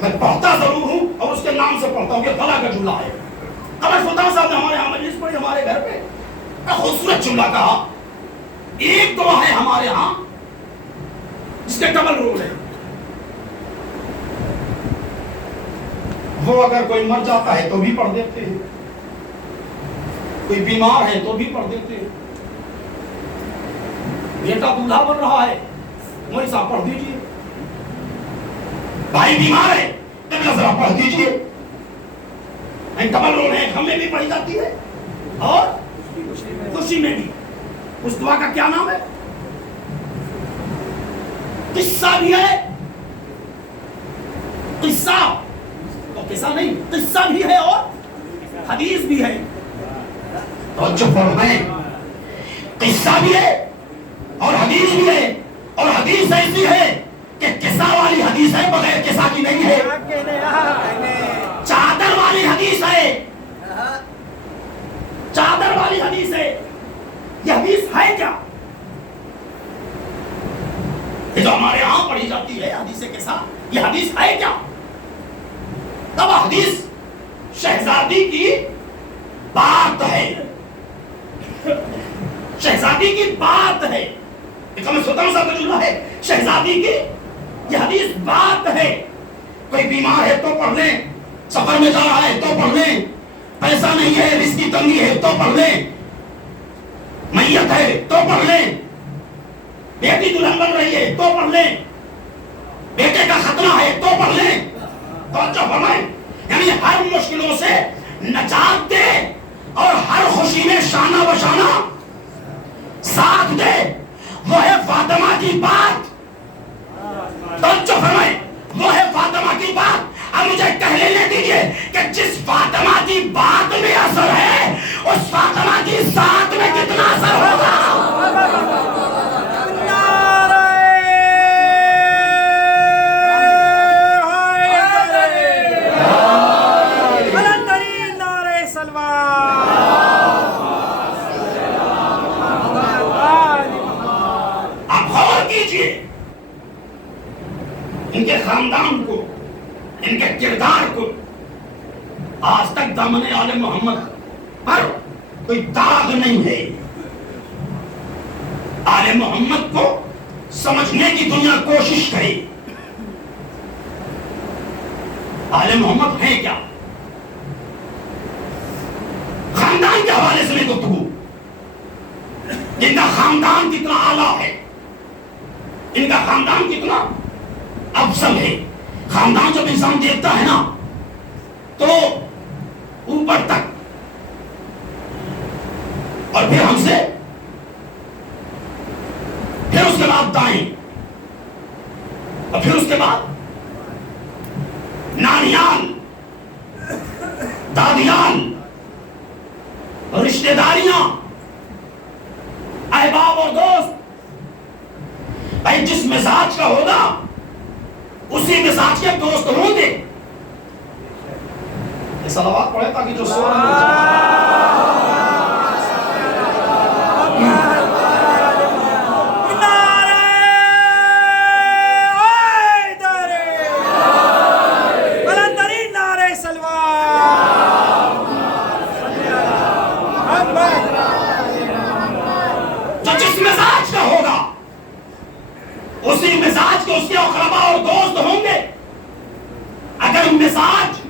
میں پڑھتا ضرور ہوں اور اس کے نام سے پڑھتا ہوں. یہ فلاں کا جملہ ہے. قمر سلطان صاحب نے ہمارے یہاں مجلس پڑھی، ہمارے گھر پہ ایک خوبصورت جملہ کہا. ایک دعا ہے ہمارے ہاں جس کے ڈبل رول ہے، وہ اگر کوئی مر جاتا ہے تو بھی پڑھ دیتے ہیں، کوئی بیمار ہے تو بھی پڑھ دیتے ہیں. بیٹا بوڑھا بن رہا ہے، مولوی صاحب پڑھ دیجئے. بھائی بیمار ہے تو ذرا پڑھ دیجئے. ڈبل رول ہے، ہمیں بھی پڑھی جاتی ہے اور خوشی میں بھی. اس دعا کا کیا نام ہے؟ قصہ بھی ہے. قصہ تو قصہ نہیں، قصہ بھی ہے اور حدیث بھی ہے. توجہ فرمائیں، قصہ بھی ہے اور حدیث بھی ہے. اور حدیث ایسی ہے کہ قصہ والی حدیث ہے، بغیر قصہ کی نہیں ہے. چادر والی حدیث ہے، چادر والی حدیث ہے. یہ حدیث ہے کیا؟ یہ جو ہمارے یہاں پڑھی جاتی ہے حدیث قصہ، یہ حدیث ہے کیا؟ تب حدیث شہزادی کی بات ہے، شہزادی کی بات ہے. قمر سلطان صاحب کا جملہ ہے شہزادی کی یہ حدیث بات ہے. کوئی بیمار ہے تو پڑھ لیں، سفر میں جا رہا ہے تو پڑھ لیں، پیسہ نہیں ہے، رزق کی تنگی ہے تو پڑھ لیں، میت ہے تو پڑھ لیں، بیٹی دلہن بن رہی ہے تو پڑھ لیں، بیٹے کا ختنہ ہے تو پڑھ لیں. توجہ فرمائیں، یعنی ہر مشکلوں سے نجات دے اور ہر خوشی میں شانہ بشانہ ساتھ دے. وہ ہے فاطمہ کی بات. توجہ فرمائیں، وہ ہے فاطمہ کی بات. اب مجھے کہہ لینے دیجئے کہ جس فاطمہ کی بات میں اثر ہے اس فاطمہ کی ذات میں کتنا اثر ہوگا. آج تک دامن آل محمد پر کوئی داغ نہیں ہے. آل محمد کو سمجھنے کی دنیا کوشش کرے. آل محمد ہے کیا؟ خاندان کے حوالے سے میں گفتگو، ان کا خاندان کتنا اعلیٰ ہے، ان کا خاندان کتنا افضل ہے. خاندان جب انسان دیکھتا ہے نا تو اوپر تک، اور پھر ہم سے، پھر اس کے بعد دائیں، اور پھر اس کے بعد نانیال، دادیال، رشتہ داریاں، احباب اور دوست. بھائی جس مزاج کا ہوگا اسی مزاج کے دوست ہوں گے. یہ صلوات پڑھے تاکہ جو سو اسی مزاج کے اس کے اقربا اور دوست ہوں گے. اگر مزاج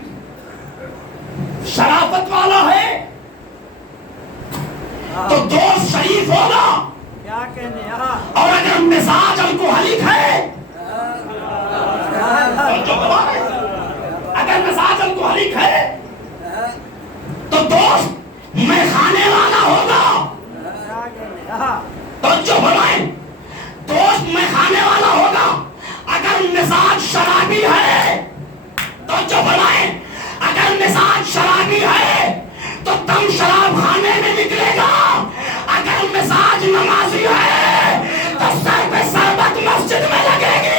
شرافت والا ہے تو دوست شریف ہوگا، اور اگر مزاج الکوہلک ہے، اگر مزاج الکوہلک ہے تو دوست میں کھانے والا ہوگا. تو جو بنائیں دوست میں کھانے والا ہوگا. اگر مزاج شرابی ہے تو جو بنائیں، اگر مزاج شرابی ہے تو تم شراب خانے میں نکلے گا. اگر مزاج نمازی ہے تو سر پہ سربت مسجد میں لگے گی.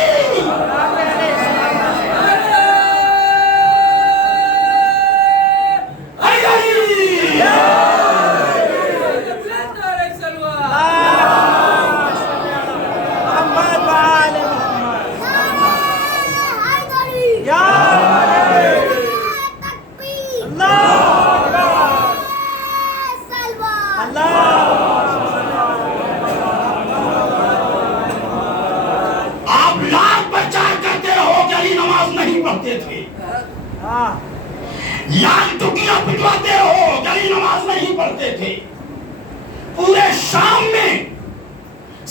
یان ٹکیاں پٹواتے ہو، گلی نماز نہیں پڑھتے تھے. پورے شام میں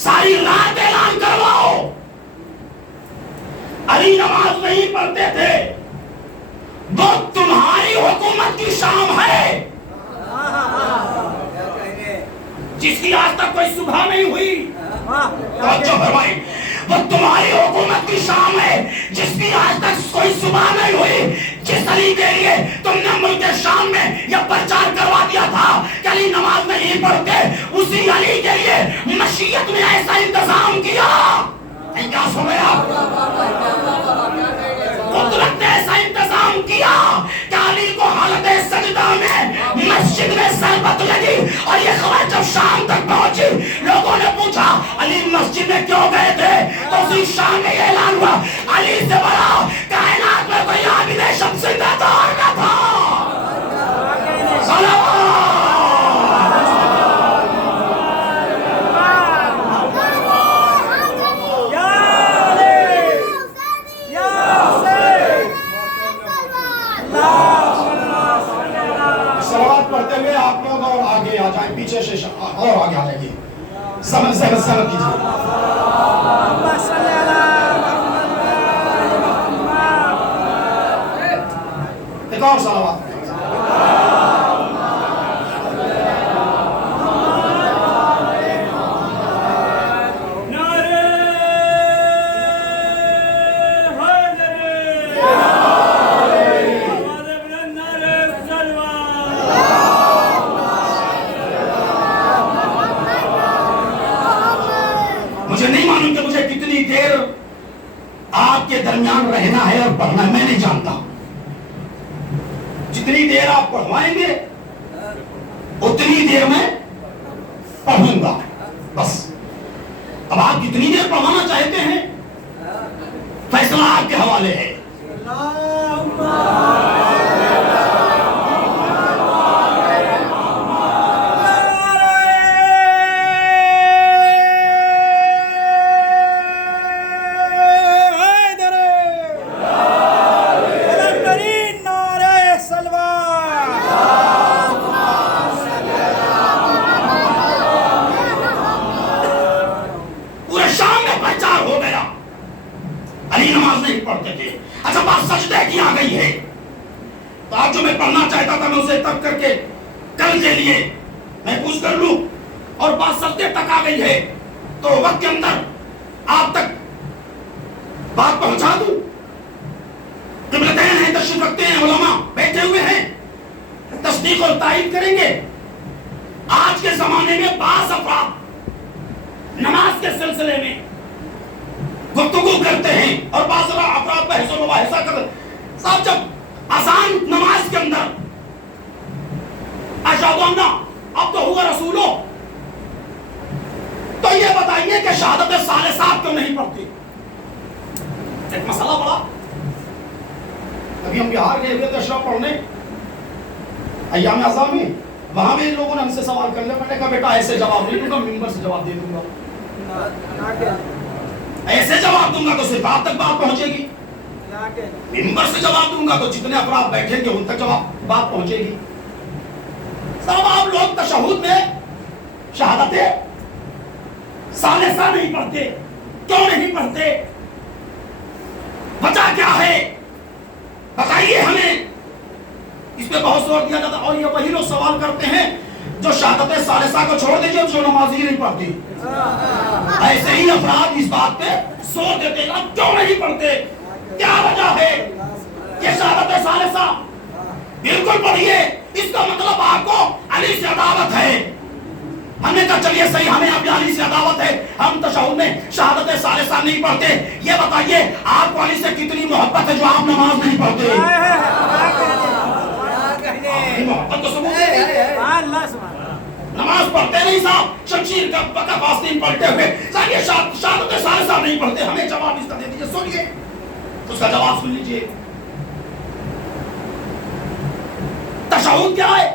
ساری رات اعلان کرواؤ علی نماز نہیں پڑھتے تھے. وہ تمہاری حکومت کی شام ہے جس کی آج تک کوئی صبح نہیں ہوئی. توجہ فرمائیں، وہ تمہاری حکومت کی شام ہے جس کی آج تک کوئی صبح نہیں ہوئی. جس علی کے لیے تم نے ملک شام میں یہ پرچار کروا دیا تھا کہ علی نماز نہیں پڑھتے، اسی علی کے لیے مشیت میں ایسا انتظام کیا. کیا سن رہے آپ؟ قدرت نے ایسا انتظام کیا کہ علی کو حالت سجدہ میں مسجد میں سربت لگی. اور یہ خبر جب شام تک پہنچی، لوگوں نے پوچھا علی مسجد میں کیوں گئے تھے، تو اسی شام میں یہ اعلان ہوا علی سے بڑا کائنات میں کوئی عابد شمس دار نہ تھا. صلوات پڑھتے ہوئے آپ لوگ اور آگے آ جائیں، پیچھے سے اور آگے آ جائیے. سمجھ کیجیے. ایک اور صلوات پڑھیں. مجھے نہیں معلوم کہ مجھے کتنی دیر آپ کے درمیان رہنا ہے اور پڑھنا ہے، میں نہیں جانتا. جتنی دیر آپ پڑھوائیں گے اتنی دیر میں پڑھوں گا بس. اب آپ کتنی دیر پڑھوانا چاہتے ہیں فیصلہ آپ کے حوالے ہے. پڑھتے تھے. اچھا بات سجدے کی آ گئی ہے تو آج جو میں پڑھنا چاہتا تھا میں اسے تک کر کے کل کے لیے محفوظ کر لوں اور بات سجدے تک آ گئی ہے تو وقت کے اندر آپ تک بات پہنچا دوں. قبلتین ہیں, تشریف رکھتے ہیں, علماء بیٹھے ہوئے ہیں, تصدیق اور تائید کریں گے. آج کے زمانے میں بعض افراد نماز کے سلسلے میں گفتگو کرتے ہیں اور بعض افراد بحث و مباحثہ کرتے ہیں. صاحب جب اذان نماز کے اندر اشہد ان اب تو ہوا رسولو, تو یہ بتائیے کہ شہادت ثالثہ کیوں نہیں پڑھتی؟ ایک مسئلہ بڑا. ابھی ہم بہار گئے ہوئے تھے اشراف پڑھنے ایام اعظام میں, وہاں بھی لوگوں نے ہم سے سوال کر لیا. میں نے کہا بیٹا ایسے جواب نہیں دوں گا, ممبر سے جواب دے دوں گا. ایسے جواب دوں گا تو صرف آپ تک بات پہنچے گی, ممبر سے جواب دوں گا تو جتنے افراد بیٹھیں گے ان تک جواب بات پہنچے گی. صاحب آپ لوگ تشہد میں شہادت ثالثہ نہیں پڑھتے, کیوں نہیں پڑھتے؟ وجہ کیا ہے بتائیے ہمیں. اس پہ بہت زور دیا جاتا اور یہ وہی لوگ سوال کرتے ہیں جو شہادت ثالثہ کو چھوڑ دیجیے, جو نماز ہی نہیں پڑھتی. ایسے ہی افراد اس بات پہ زور دیتے ہیں اب کیوں نہیں پڑھتے, کیا وجہ ہے؟ یہ شہادت ثالثہ بالکل پڑھیے, اس کا مطلب آپ کو علی سے عداوت ہے. ہم نے کہا چلیے صحیح, ہمیں اب علی سے عداوت ہے, ہم تشہد میں شہادت ثالثہ نہیں پڑھتے. یہ بتائیے آپ کو علی سے کتنی محبت ہے جو آپ نماز نہیں پڑھتے؟ محبت تو ثبوت ہے, نماز پڑھتے نہیں صاحب, شمشیر کا فاستین پڑھتے ہوئے صاحب یہ شہادت ثالثہ نہیں پڑھتے. ہمیں جواب اس کا دے دیجیے, سنیے اس کا جواب سن لیجیے. تشہد کیا ہے؟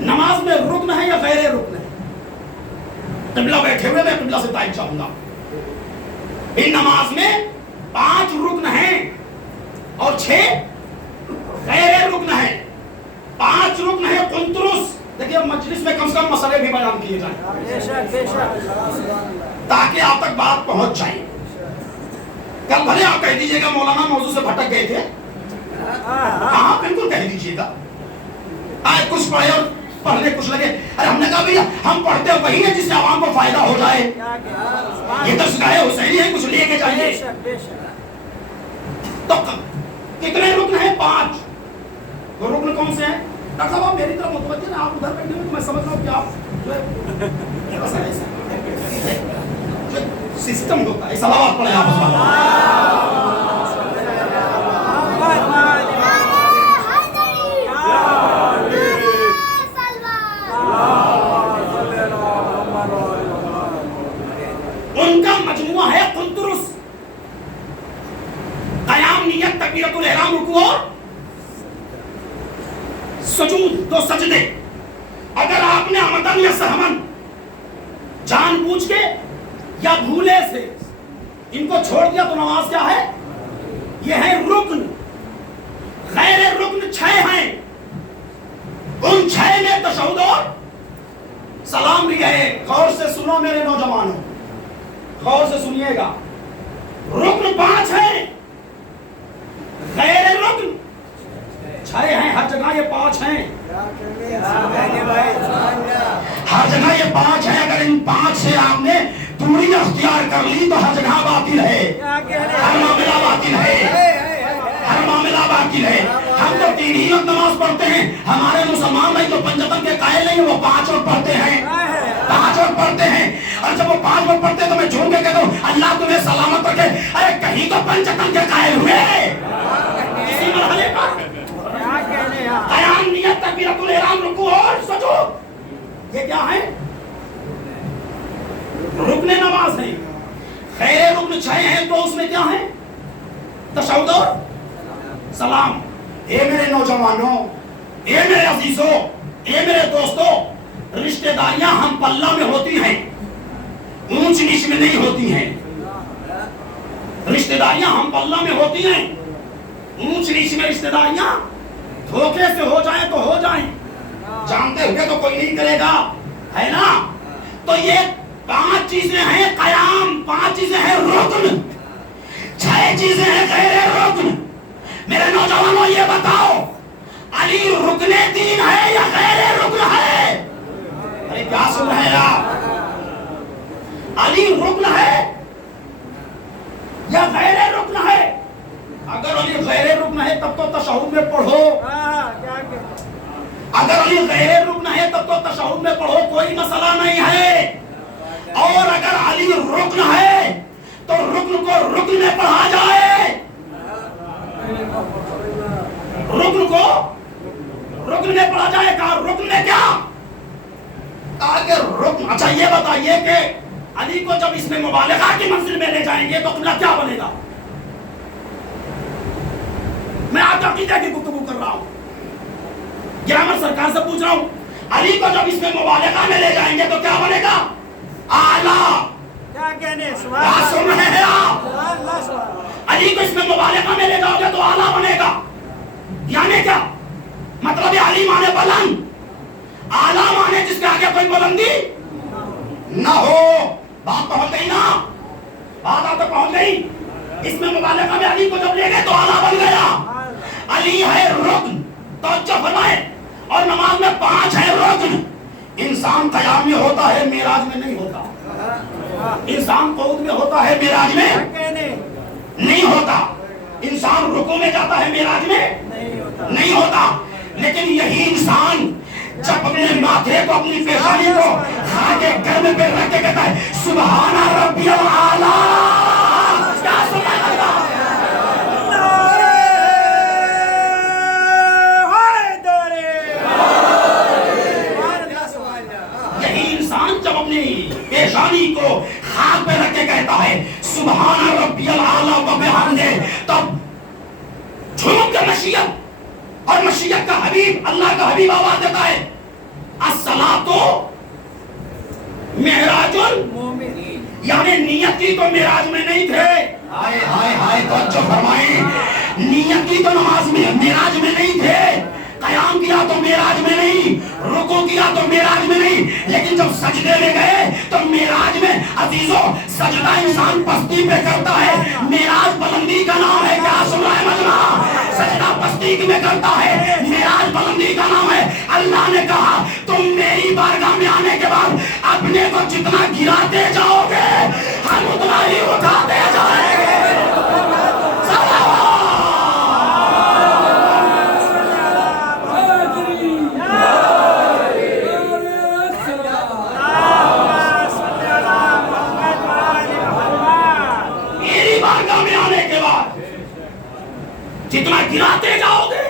نماز میں رکن ہے یا غیر رکن ہے؟ قبلہ بیٹھے ہوئے میں قبلہ سے تائید چاہوں گا. ان نماز میں 5 رکن ہیں اور 6 غیر رکن ہیں. 5 رکن ہیں قنطرس. دیکھیے مجلس میں کم سے کم مسئلے بھی بیان کیے جائیں تاکہ آپ تک بات پہنچ جائے. کل بھلے آپ کہہ دیجئے گا مولانا موضوع سے بھٹک گئے تھے, ہاں بالکل کہہ دیجئے گا. آئے کچھ پڑھے اور پڑھنے کچھ لگے, ارے ہم نے کہا بھیا ہم پڑھتے وہی ہیں جس سے عوام کو فائدہ ہو جائے. یہ درسگاہ حسینی ہے, کچھ لے کے جائیے. تو کتنے رکن ہیں؟ 5. وہ رکن کون سے ہیں؟ ڈاکٹر صاحب آپ میری طرف متوجہ ہیں, آپ ادھر بیٹھے ہوئے تو میں سمجھ رہا ہوں کہ آپ جو ہے سسٹم ہوتا ہے. صلوات پڑھیں آپ. ان کا مجموعہ ہے قنطرس, قیام, نیت, تکبیرۃ الاحرام, رکوع اور سجود, 2 سجدے. اگر آپ نے عمدن یا سہمن جان بوجھ کے یا بھولے سے ان کو چھوڑ دیا تو نماز کیا ہے؟ یہ ہے رکن. غیر رکن 6 ہیں, ان 6 میں تشہد اور سلام بھی ہے. غور سے سنو میرے نوجوانوں, غور سے سنیے گا. رکن 5 ہیں, غیر رکن 6 ہیں. ہر جگہ یہ 5 ہیں, ہر جگہ یہ 5 ہیں. اگر ان 5 سے آپ نے دوری اختیار کر لی تو ہر جگہ باطل ہے, ہر معاملہ باطل ہے, ہر معاملہ باطل ہے. ہم تو 3 ہی وقت نماز پڑھتے ہیں. ہمارے مسلمان بھائی تو پنجتن کے قائل نہیں, وہ 5 وقت پڑھتے ہیں, 5 وقت پڑھتے ہیں. اور جب وہ 5 وقت پڑھتے ہیں تو میں جھوم کے کہتا ہوں اللہ تمہیں سلامت رکھے. ارے کہیں تو پنجتن کے قائل ہوئے اسی مرحلے پر. قیام, نیت, تکبیرۃ الاحرام, رکوع اور سجود, یہ کیا ہے؟ رکن نماز ہے. غیر رکن 6 ہیں تو اس میں کیا ہے؟ تشہد اور سلام. اے میرے نوجوانوں, اے میرے عزیزوں, اے میرے دوستوں, رشتہ داریاں ہم پلہ میں ہوتی ہیں, اونچ نیچ میں نہیں ہوتی ہیں. رشتہ داریاں ہم پلہ میں ہوتی ہیں, اونچ نیچ میں رشتہ داریاں دھوکے سے ہو جائیں تو ہو جائیں, جانتے ہوئے تو کوئی نہیں کرے گا, ہے نا. تو یہ 5 چیزیں ہیں قیام, 5 چیزیں ہیں رکن. 6 چیزیں ہیں غیر رکن. میرے نوجوانوں یہ بتاؤ علی رکن دین ہے یا غیر رکن ہے؟ ارے کیا سن رہے ہیں آپ؟ علی رکن ہے یا غیر رکن ہے؟ اگر علی غیر رکن ہے تب تو تشہد میں پڑھو. اگر علی غیر رکن ہے تب تو تشہد میں پڑھو، کوئی مسئلہ نہیں ہے. اور اگر علی رکن ہے تو رکن کو رکن میں پڑھا جائے. رکن کو رکن میں پڑھا جائے. کہا رکن میں کیا؟ کہا کہ رکن. اچھا یہ بتائیے کہ علی کو جب اس میں مبالغہ کی منزل میں لے جائیں گے تو قبلہ کیا بنے گا؟ میں آپ کا عقیدہ کی گفتگو کر رہا ہوں، گرامر سرکار سے پوچھ رہا ہوں. علی کو جب اس میں مبالغہ میں لے جائیں گے تو کیا بنے گا؟ اعلیٰ. کیا کہنے؟ کیا سن رہے ہیں آپ؟ علی کو اس میں مبالغہ میں لے جاؤ گے تو اعلیٰ بنے گا. یعنی کیا مطلب؟ علی مانے بلند، اعلیٰ مانے جس کے آگے کوئی بلندی نہ ہو. بات پہنچ گئی نا؟ بات آپ تک پہنچ گئی؟ اس میں مبالغہ میں علی کو جب لے گئے تو اعلیٰ بن گیا. علی ہے رکن، توجہ فرمائے. اور نماز میں 5 ہے رکن. انسان قیام میں ہوتا ہے، معراج میں نہیں ہوتا. انسان قعود میں ہوتا ہے، معراج میں نہیں ہوتا. انسان رکوع میں جاتا ہے، معراج میں نہیں ہوتا. لیکن یہی انسان جب اپنے ماتھے کو، اپنی پیشانی کو خاک گرم پہ رکھ کے کہتا ہے سبحان ربی الاعلیٰ. کیا سنا گا؟ یہی انسان جب اپنی پیشانی کو خاک پہ رکھ کے کہتا ہے سبحان ربی الاعلیٰ و بحمدہ، تب جھوم کے مشیت اور مشیت کا حبیب، اللہ کا حبیب آواز دیتا ہے الصلاۃ معراج المومنین. یعنی نیت کی تو معراج میں نہیں تھے. ہائے ہائے ہائے توجہ فرمائیں. نیت کی تو نماز میں معراج میں نہیں تھے. قیام کیا تو معراج میں نہیں، رکوع کیا تو معراج میں نہیں. لیکن جب سجدے میں گئے تو معراج میں عزیزو سجدہ انسان پستی پہ کرتا ہے، معراج بلندی کا نام ہے. کیا سن رہا ہے مجمع؟ سجدہ پستی میں کرتا ہے، معراج بلندی کا نام ہے. اللہ نے کہا تم میری بارگاہ میں آنے کے بعد اپنے کو جتنا گراتے جاؤ گے ہم اتنا ہی اٹھاتے جائیں گے. جتنا گراتے جاؤ گے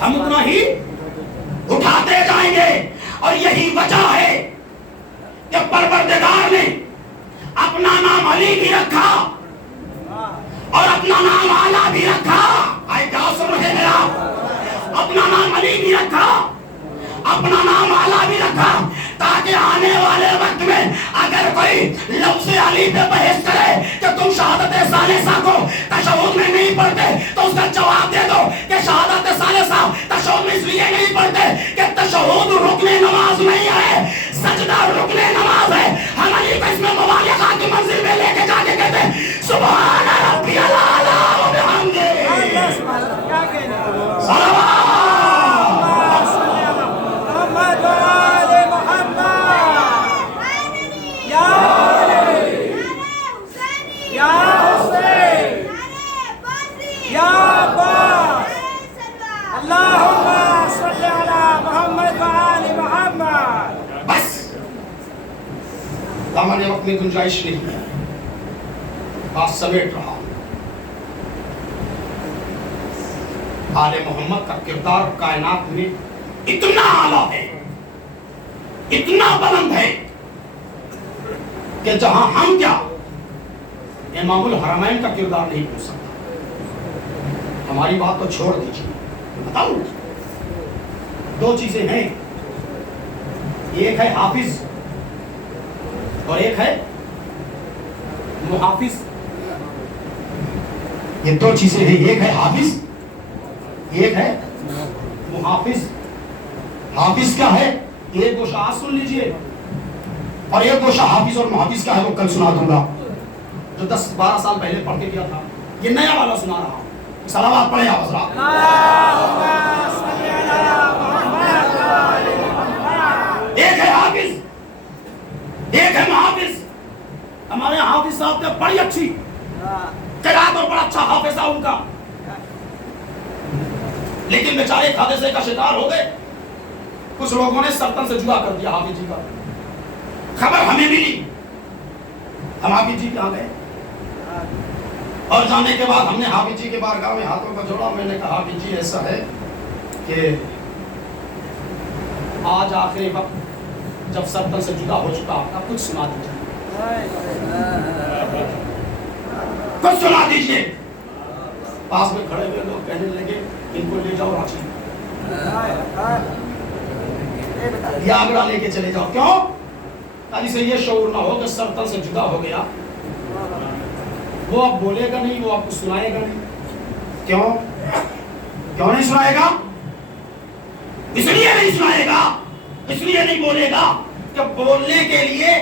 ہم اتنا ہی اٹھاتے جائیں گے. اور یہی وجہ ہے کہ پروردگار نے اپنا نام علی بھی رکھا اور اپنا نام اعلیٰ بھی رکھا. آئے کیا سن رہے ہیں آپ؟ اپنا نام علی بھی رکھا، اپنا نام اعلیٰ بھی رکھا، تاکہ آنے والے وقت میں اگر کوئی لفظ علی پہ بحث کرے کہ تم شہادت ثالثہ کو تشہد میں نہیں پڑھتے تو اس کا جواب دے دو کہ شہادت ثالثہ تشہد میں اس لیے نہیں پڑھتے کہ تشہد رکن نماز نہیں ہے، سجدہ رکن نماز ہے. ہم علی کو اس میں مبالغہ کی منزل میں لے کے جا کے کہتے ہیں سبحان ربی الاعلیٰ و بحمدہ. صلوات ہمارے وقت میں گنجائش نہیں ہے. بات سمیٹ رہا ہوں. آل محمد کا کردار کائنات میں اتنا اعلیٰ ہے، اتنا بلند ہے کہ جہاں ہم کیا امام الحرمین کا کردار نہیں پہنچ سکتا. ہماری بات تو چھوڑ دیجیے، بتاؤں 2 چیزیں ہیں، ایک ہے حافظ اور ایک ہے محافظ. یہ 2 چیزیں ہیں، ایک ہے حافظ، ایک ہے محافظ. حافظ کیا ہے؟ ایک گوشہ آج سن لیجئے، اور ایک گوشہ حافظ اور محافظ کیا ہے وہ کل سنا دوں گا. جو 10-12 سال پہلے پڑھ کے گیا تھا، یہ نیا والا سنا رہا ہوں. صلوات پڑھے آپ حضرات. ایک ہے حافظ، ایک ہے محافظ. ہمارے حافظ صاحب نے بڑی اچھی قرات اور بڑا اچھا حافظ تھا ان کا، لیکن بیچارے ایک حادثے کا شکار ہو گئے. کچھ لوگوں نے سرطن سے جدا کر دیا حافظ جی کا. خبر ہمیں ملی، ہم حافظ جی کے یہاں گئے اور جانے کے بعد ہم نے حافظ جی کے بارگاہ میں ہاتھوں کا جوڑا. میں نے کہا حافظ جی ایسا ہے کہ آج آخری وقت جب سرطن سے جدا ہو چکا آپ کا کچھ سنا دیجیے، کچھ سنا دیجیے. پاس میں کھڑے ہوئے لوگ کہنے لگے ان کو لے جاؤ رانچی یا آگرہ لے کے چلے جاؤ. کیوں؟ تاکہ سے یہ شعور نہ ہو کہ سرطن سے جدا ہو گیا وہ اب بولے گا نہیں، وہ آپ کو سنائے گا نہیں. کیوں نہیں سنائے گا؟ اس لیے نہیں سنائے گا، اس لیے نہیں بولے گا کہ بولنے کے لیے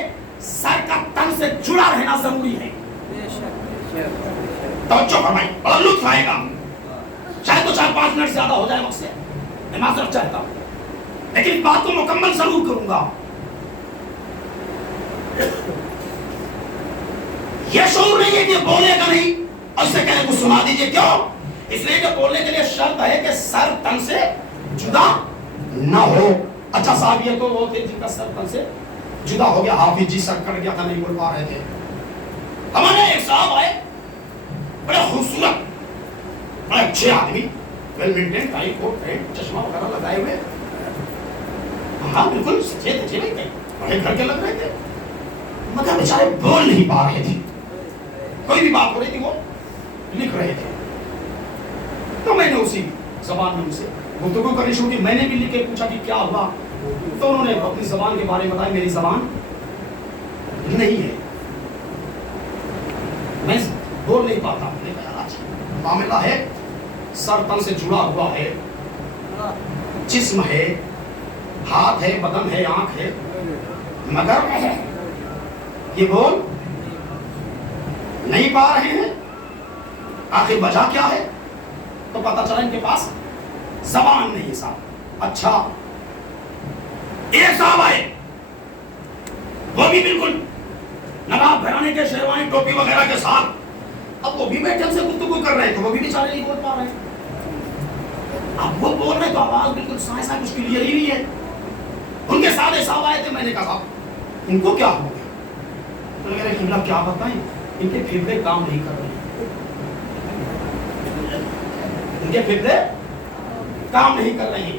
سر کا تن سے جڑا رہنا ضروری ہے. توجہ فرمائیں، بڑا لطف آئے گا. شاید تو 4-5 منٹ زیادہ ہو جائے وقت سے، میں معذرت چاہتا ہوں، لیکن بات کو مکمل ضرور کروں گا. یہ شعور نہیں ہے کہ بولے گا نہیں اور اسے کہنے کو سنا دیجئے. کیوں؟ اس لیے کہ بولنے کے لیے شرط ہے کہ سر تن سے جدا نہ ہو. اچھا صاحب یہ تو وہ تھے جن کا سر تن سے جدا ہو گیا. حافظ جی سر کٹ گیا تھا، نہیں بول پا رہے تھے. ہمارے ایک صاحب آئے، بڑے خوبصورت، بڑے اچھے آدمی، well maintain, tie coat pant, چشمہ وغیرہ لگائے ہوئے. ہاں بالکل سچے تھے بھائی، بڑے گھر کے لگ رہے تھے، مگر بیچارے بول نہیں پا رہے تھے. کوئی بھی بات ہو رہی تھی وہ لکھ رہے تھے. تو میں نے اسی زبان میں ان سے گفتگو کرنی شروع کی. میں نے بھی لکھ کے پوچھا کہ کیا ہوا، تو انہوں نے اپنی زبان کے بارے میں بتایا. میری زبان نہیں ہے، میں بول نہیں پاتا. میں نے کہا اچھا معاملہ ہے، سر تن سے جڑا ہوا ہے، جسم ہے، ہاتھ ہے، بدن ہے، آنکھ ہے، مگر یہ بول نہیں پا رہے ہیں. آخر وجہ کیا ہے؟ تو پتا چلا ان کے پاس زبان نہیں ہے صاحب. اچھا ایک صاحب آئے، وہ بھی بالکل نواب گھرانے کے شیروانی ٹوپی وغیرہ کے ساتھ. اب وہ بھی بیٹھے ہم سے گفتگو کر رہے تھے، وہ بھی بیچارے نہیں بول پا رہے. اب وہ بول رہے تو آواز بالکل سائیں سائیں کچھ کلیئر ہی نہیں ہے. ان کے ساتھ صاحب آئے تھے. میں نے کہا ان کو کیا ہو گیا؟ تو میرے قبلہ کیا بتائیں، ان کے پھیپھڑے کام نہیں کر رہے ہیں. ان کے پھیپھڑے کام نہیں کر رہے ہیں.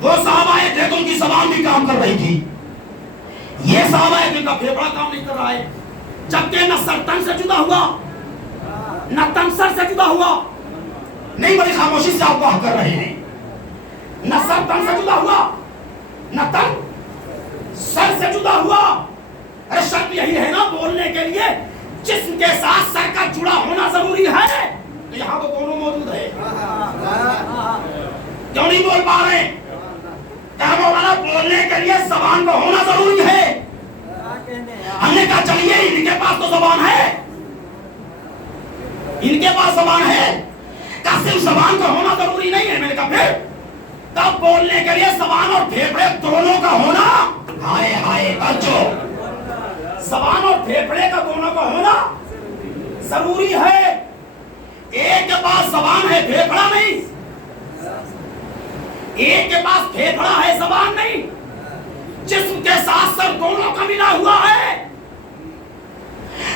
وہ صاحب آئے تھے تو ان کی زبان بھی کام کر رہی تھی. یہ صاحب آئے جن کا پھیپھڑا کام نہیں کر رہا ہے، جبکہ نہ سر تن سے جدا ہوا نہ تن سر سے جدا ہوا. نہیں بڑی خاموشی سے آپ بات کر رہے ہیں. نہ سر تن سے جدا ہوا نہ تن سر سے جدا ہوا. ارے شرط یہی ہے نا بولنے کے لیے جسم کے ساتھ سر کا جڑا ہونا ضروری ہے. تو یہاں تو دونوں موجود ہے. کیوں نہیں بول پا رہے؟ کہا مولانا بولنے کے لیے زبان کو ہونا ضروری ہے. ہم نے کہا چلیے ان کے پاس تو زبان ہے، ان کے پاس زبان ہے. کہا صرف زبان کو ہونا ضروری نہیں ہے. میں نے کہا پھر تب بولنے کے لیے زبان اور پھیپھڑے دونوں کا ہونا، ہائے ہائے بچو، زبان اور پھیپھڑے کا دونوں کا ہونا ضروری ہے. ایک کے پاس زبان ہے پھیپھڑا نہیں، ایک کے پاس پھیپھڑا ہے زبان نہیں. جسم کے ساتھ سر دونوں کا ملا ہوا ہے،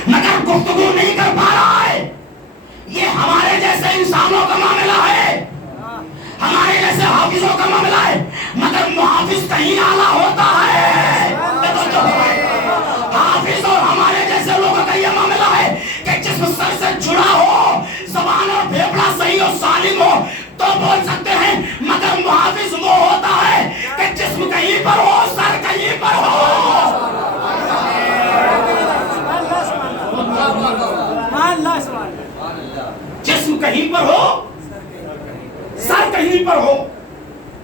مگر گفتگو نہیں کر پا رہا ہے. یہ ہمارے جیسے انسانوں کا معاملہ ہے، ہمارے جیسے حافظوں کا معاملہ ہے. مگر محافظ کہیں اعلیٰ ہوتا ہے. حافظ اور ہمارے جیسے لوگوں کا یہ معاملہ ہے کہ جسم سر سے جڑا ہو، زبان اور پھیپھڑا صحیح اور سالم ہو تو بول سکتے ہیں. مگر محافظ وہ ہوتا ہے کہ جسم کہیں پر ہو، سر کہیں پر ہو. جسم کہیں پر ہو، سر کہیں پر ہو.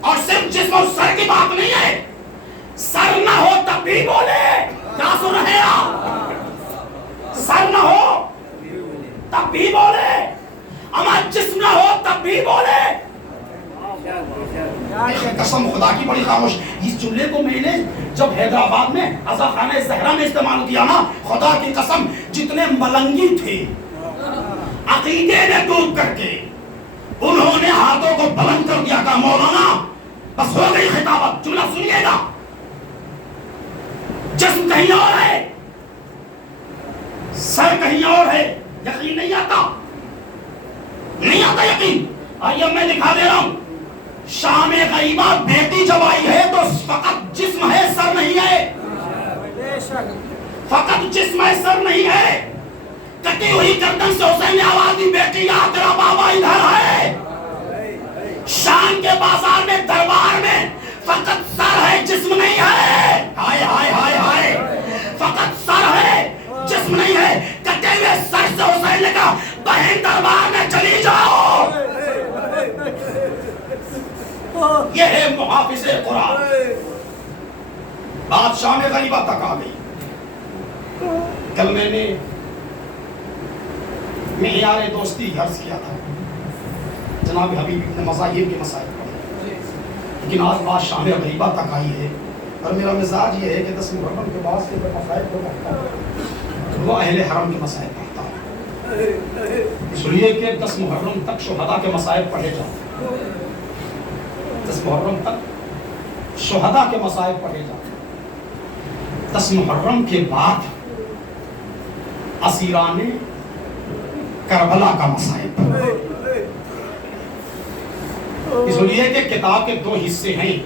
اور صرف جسم اور سر کی بات نہیں ہے، سر نہ ہو تب بھی بولے. کیا سن رہے ہیں آپ؟ سر نہ ہو تب بھی بولے، ہمارا جسم نہ ہو تب بھی بولے. قسم خدا کی بڑی خاموش. اس جملے کو میں نے جب حیدرآباد میں عزا خانہ زہرا میں استعمال کیا نا، خدا کی قسم جتنے ملنگی تھے عقیدے نے دور کر کے انہوں نے ہاتھوں کو بلند کر دیا. کہا مولانا بس ہو گئی خطابت. جملہ سنیے گا، جسم کہیں اور ہے، سر کہیں اور ہے. یقین نہیں آتا، نہیں آتا یقین. آئیے میں دکھا دے رہا ہوں. شام غریبہ بیٹی جب آئی ہے تو فقط جسم ہے، سر نہیں ہے. فقط جسم ہے، سر نہیں ہے. کٹی ہوئی گردن سے حسین نے آواز دی، بیٹی یا تیرا بابا ادھر ہے. شام کے بازار میں دربار میں فقط سر ہے، جسم نہیں ہے. ہائے ہائے ہائے ہائے، فقط سر ہے، جسم نہیں ہے. کٹے ہوئے سر سے حسین نے کہا بہن دربار میں چلی جاؤ. یہ ہے محافظ قرآن. بات شام غریبہ تک آ گئی. کل میں نے معیار دوستی عرض کیا تھا، جناب حبیب ابن مذاہب کے مسائل پڑھے، لیکن آج بات شام غریبہ تک آئی ہے. اور میرا مزاج یہ ہے کہ 10 محرم کے بعد کے مسائل کو پڑھتا ہوں وہ اہل حرم کے مسائل پڑھتا ہوں، اس لیے کہ 10 محرم تک شہداء کے مسائل پڑھے جاتے ہیں. 10 محرم تک شہداء کے مسائل پڑھے جاتے ہیں. 10 محرم کے بعد اسیران کربلا کا مسائل پڑھے. اس لیے کہ کتاب کے 2 حصے ہیں.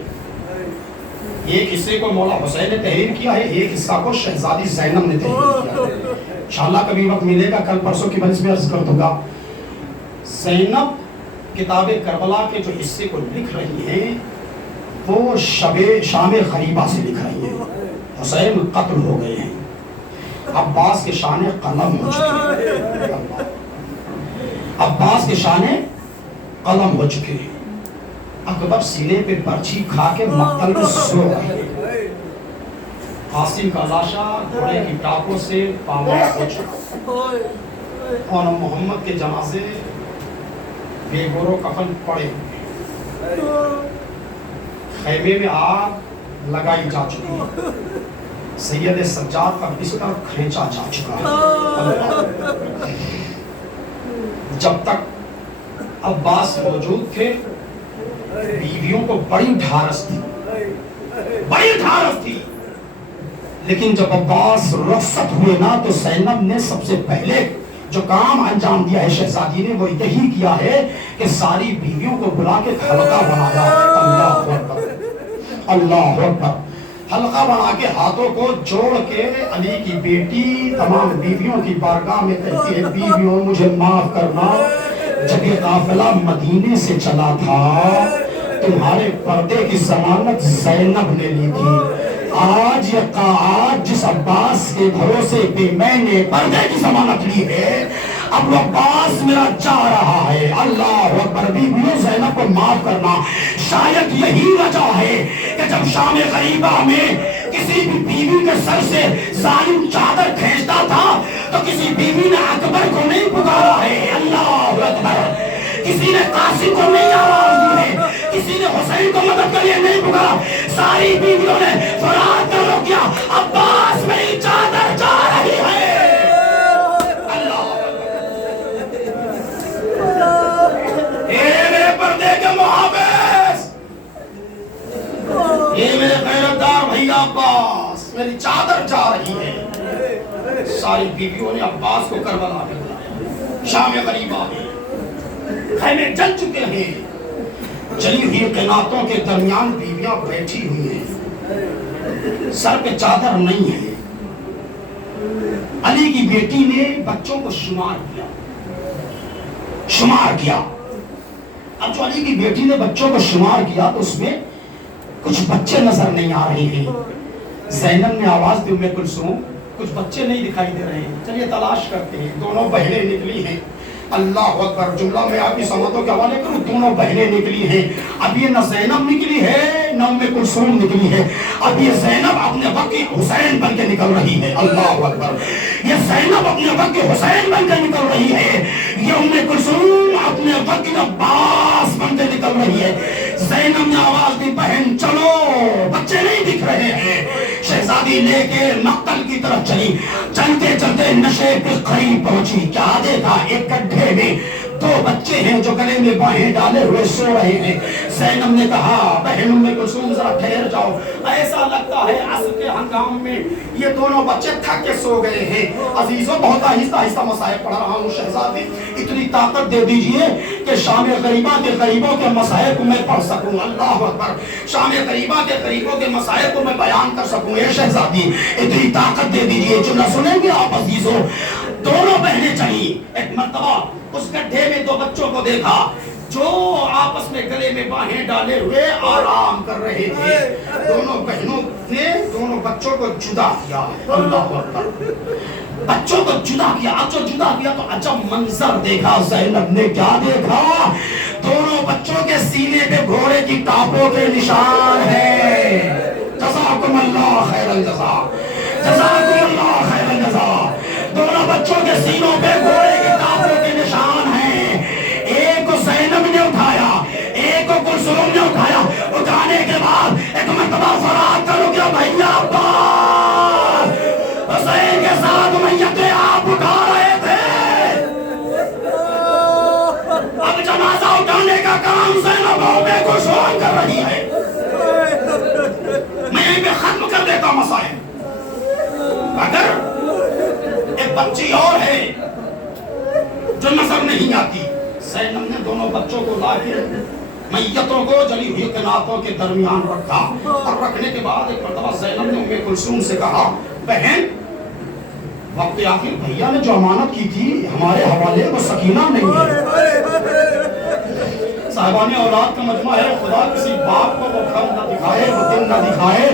ایک حصے کو مولا حسین نے تحریر کیا ہے، ایک حصہ کو شہزادی زینب نے تحریر کیا ہے. انشاءاللہ کبھی وقت ملے گا کل پرسوں کی مجلس میں عرض کر دوں گا. زینب کتاب کربلا کے جو حصے کو لکھ رہی ہیں وہ شام غریبہ سے لکھ رہی ہیں. حسین قتل ہو گئے ہیں، عباس کے شان قلم ہو چکے ہیں. عباس کے شان قلم ہو چکے ہیں. اکبر سینے پہ برچھی کھا کے مقتل میں سو گئے. قاسم کا لاشا گھوڑے کی ٹاپوں سے پامال ہو چکا، اور محمد کے جنازے بے گور و کفن پڑے ہوئے. خیمے میں آگ لگائی جا چکی ہے، سید سجاد کا بستر کھینچا جا چکا ہے. جب تک عباس موجود تھے بیویوں کو بڑی ڈھارس تھی، بڑی ڈھارس تھی. لیکن جب عباس رخصت ہوئے نا تو زینب نے سب سے پہلے جو کام انجام دیا ہے شہزادی نے وہ یہی کیا ہے کہ ساری بیویوں کو بلا کے حلقہ بنایا. اللہ اکبر، اللہ اکبر. حلقہ بنا کے ہاتھوں کو جوڑ کے علی کی بیٹی تمام بیویوں کی بارگاہ میں کہتی ہے بیویوں مجھے معاف کرنا، جب یہ قافلہ مدینے سے چلا تھا تمہارے پردے کی ضمانت زینب نے لی تھی. آج جس عباس کے بھروسے پہ میں نے پردے کی ضمانت لی ہے، اب وہ عباس میرا جا رہا ہے. اللہ اکبر. بیویوں زینب کو معاف کرنا. شاید یہی وجہ ہے کہ جب شام غریبہ میں کسی بھی بیوی کے سر سے ظالم چادر کھینچتا تھا تو کسی بیوی نے اکبر کو نہیں پکارا ہے. اللہ اکبر. کسی نے قاسم کو نہیں آواز دی ہے، کسی نے حسین کو مدد کے لیے نہیں پکارا. ساری بیویوں نے فریاد کر رو کیا عباس میری چادر جا رہی ہے. اللہ اے میرے پردے کے محافظ، اے میرے غیرتدار بھیا عباس میری چادر جا رہی ہے. ساری بیویوں نے عباس کو کربلا میں بلایا. شام غریبہ میں خیمے جل چکے ہیں، جلی ہوئی قیناتوں کے درمیان بیویاں بیٹھی ہوئی ہیں، سر پہ چادر نہیں ہے. علی کی بیٹی نے بچوں کو شمار کیا. اب جو علی کی بیٹی نے بچوں کو شمار کیا تو اس میں کچھ بچے نظر نہیں آ رہے ہیں. زینب نے آواز دی ام کلثوم کچھ بچے نہیں دکھائی دے رہے ہیں، چلیے تلاش کرتے ہیں. دونوں بہنیں نکلی ہیں، اللہ اکبر. جملہ میں آپ کی سماعتوں کے حوالے کروں. دونوں بہنیں نکلی ہیں. اب یہ نہ زینب نکلی ہے نہ ام کلثوم نکلی ہے. اب یہ زینب اپنے وقت کی حسین بن کے نکل رہی ہے. اللہ اکبر. یہ زینب اپنے وقت کی حسین بن کے نکل رہی ہے. یہ ام کلثوم اپنے وقت کی عباس بن کے نکل رہی ہے. زینب نے آواز دی بہن چلو, بچے نہیں دکھ رہے ہیں. شہزادی لے کے مقتل کی طرف چلی. چلتے چلتے نشے کے قریب پہنچی. کیا دیکھا, ایک گڈھے میں دو بچے ہیں جو گلے میں باہیں ڈالے ہوئے سو رہے ہیں. زینب نے کہا بہن ام کلثوم ذرا ٹھہر جاؤ, ایسا لگتا ہے عصر کے ہنگام میں یہ دونوں بچے تھک کے سو گئے ہیں. عزیزوں بہت آہستہ آہستہ مسائل پڑھ رہا ہوں. شہزادی اتنی طاقت دے دیجئے کہ شام غریبہ کے غریبوں کے مسائل کو میں پڑھ سکوں. اللہ اکبر. شام غریبہ کے غریبوں کے مسائل کو میں بیان کر سکوں. اے شہزادی اتنی طاقت دے دیجئے. جملہ سنیں گے آپ عزیزوں. دونوں بہنیں چلی. ایک مرتبہ اس گڈھے میں دو بچوں کو دیکھا جو آپس میں گلے میں باہیں ڈالے ہوئے آرام کر رہے تھے. دونوں بہنوں نے دونوں بچوں کو جدا کیا. اللہ اکبر. بچوں کو جدا کیا. اب جو جدا کیا تو عجب منظر دیکھا. زینب نے کیا دیکھا, دونوں بچوں کے سینے پہ گھوڑے کی ٹاپوں کے نشان ہیں. جزاکم اللہ خیر الجزا. جزاکم اللہ خیر الجزا. دونوں بچوں کے سینوں پہ گھوڑے کی ٹاپوں کے نشان ہیں. ایک کو زینب نے اٹھایا, ایک کو کلثوم نے اٹھایا. اٹھانے کے بعد ایک مرتبہ فریاد کرو کہ بھیا عباس حسین کے ساتھ میتیں آپ اٹھا رہے تھے. اب جنازہ اٹھانے کا کام زینب ام کلثوم کر رہی ہے. میں یہیں پہ ختم کر دیتا مسائل. اگر ایک بچی اور ہے جو نظر نہیں آتی. زینب نے دونوں بچوں کو لا کے میتوں کو جلی ہوئی کناتوں کے درمیان رکھا. اور رکھنے کے بعد ایک مرتبہ زینب نے ام کلثوم سے کہا بہن وقت آخر بھیا نے جو امانت کی تھی ہمارے حوالے وہ سکینہ نہیں ہے. صاحبان اولاد کا مجمع ہے. خدا کسی باپ کو وہ گھر نہ دکھائے, وہ دن نہ دکھائے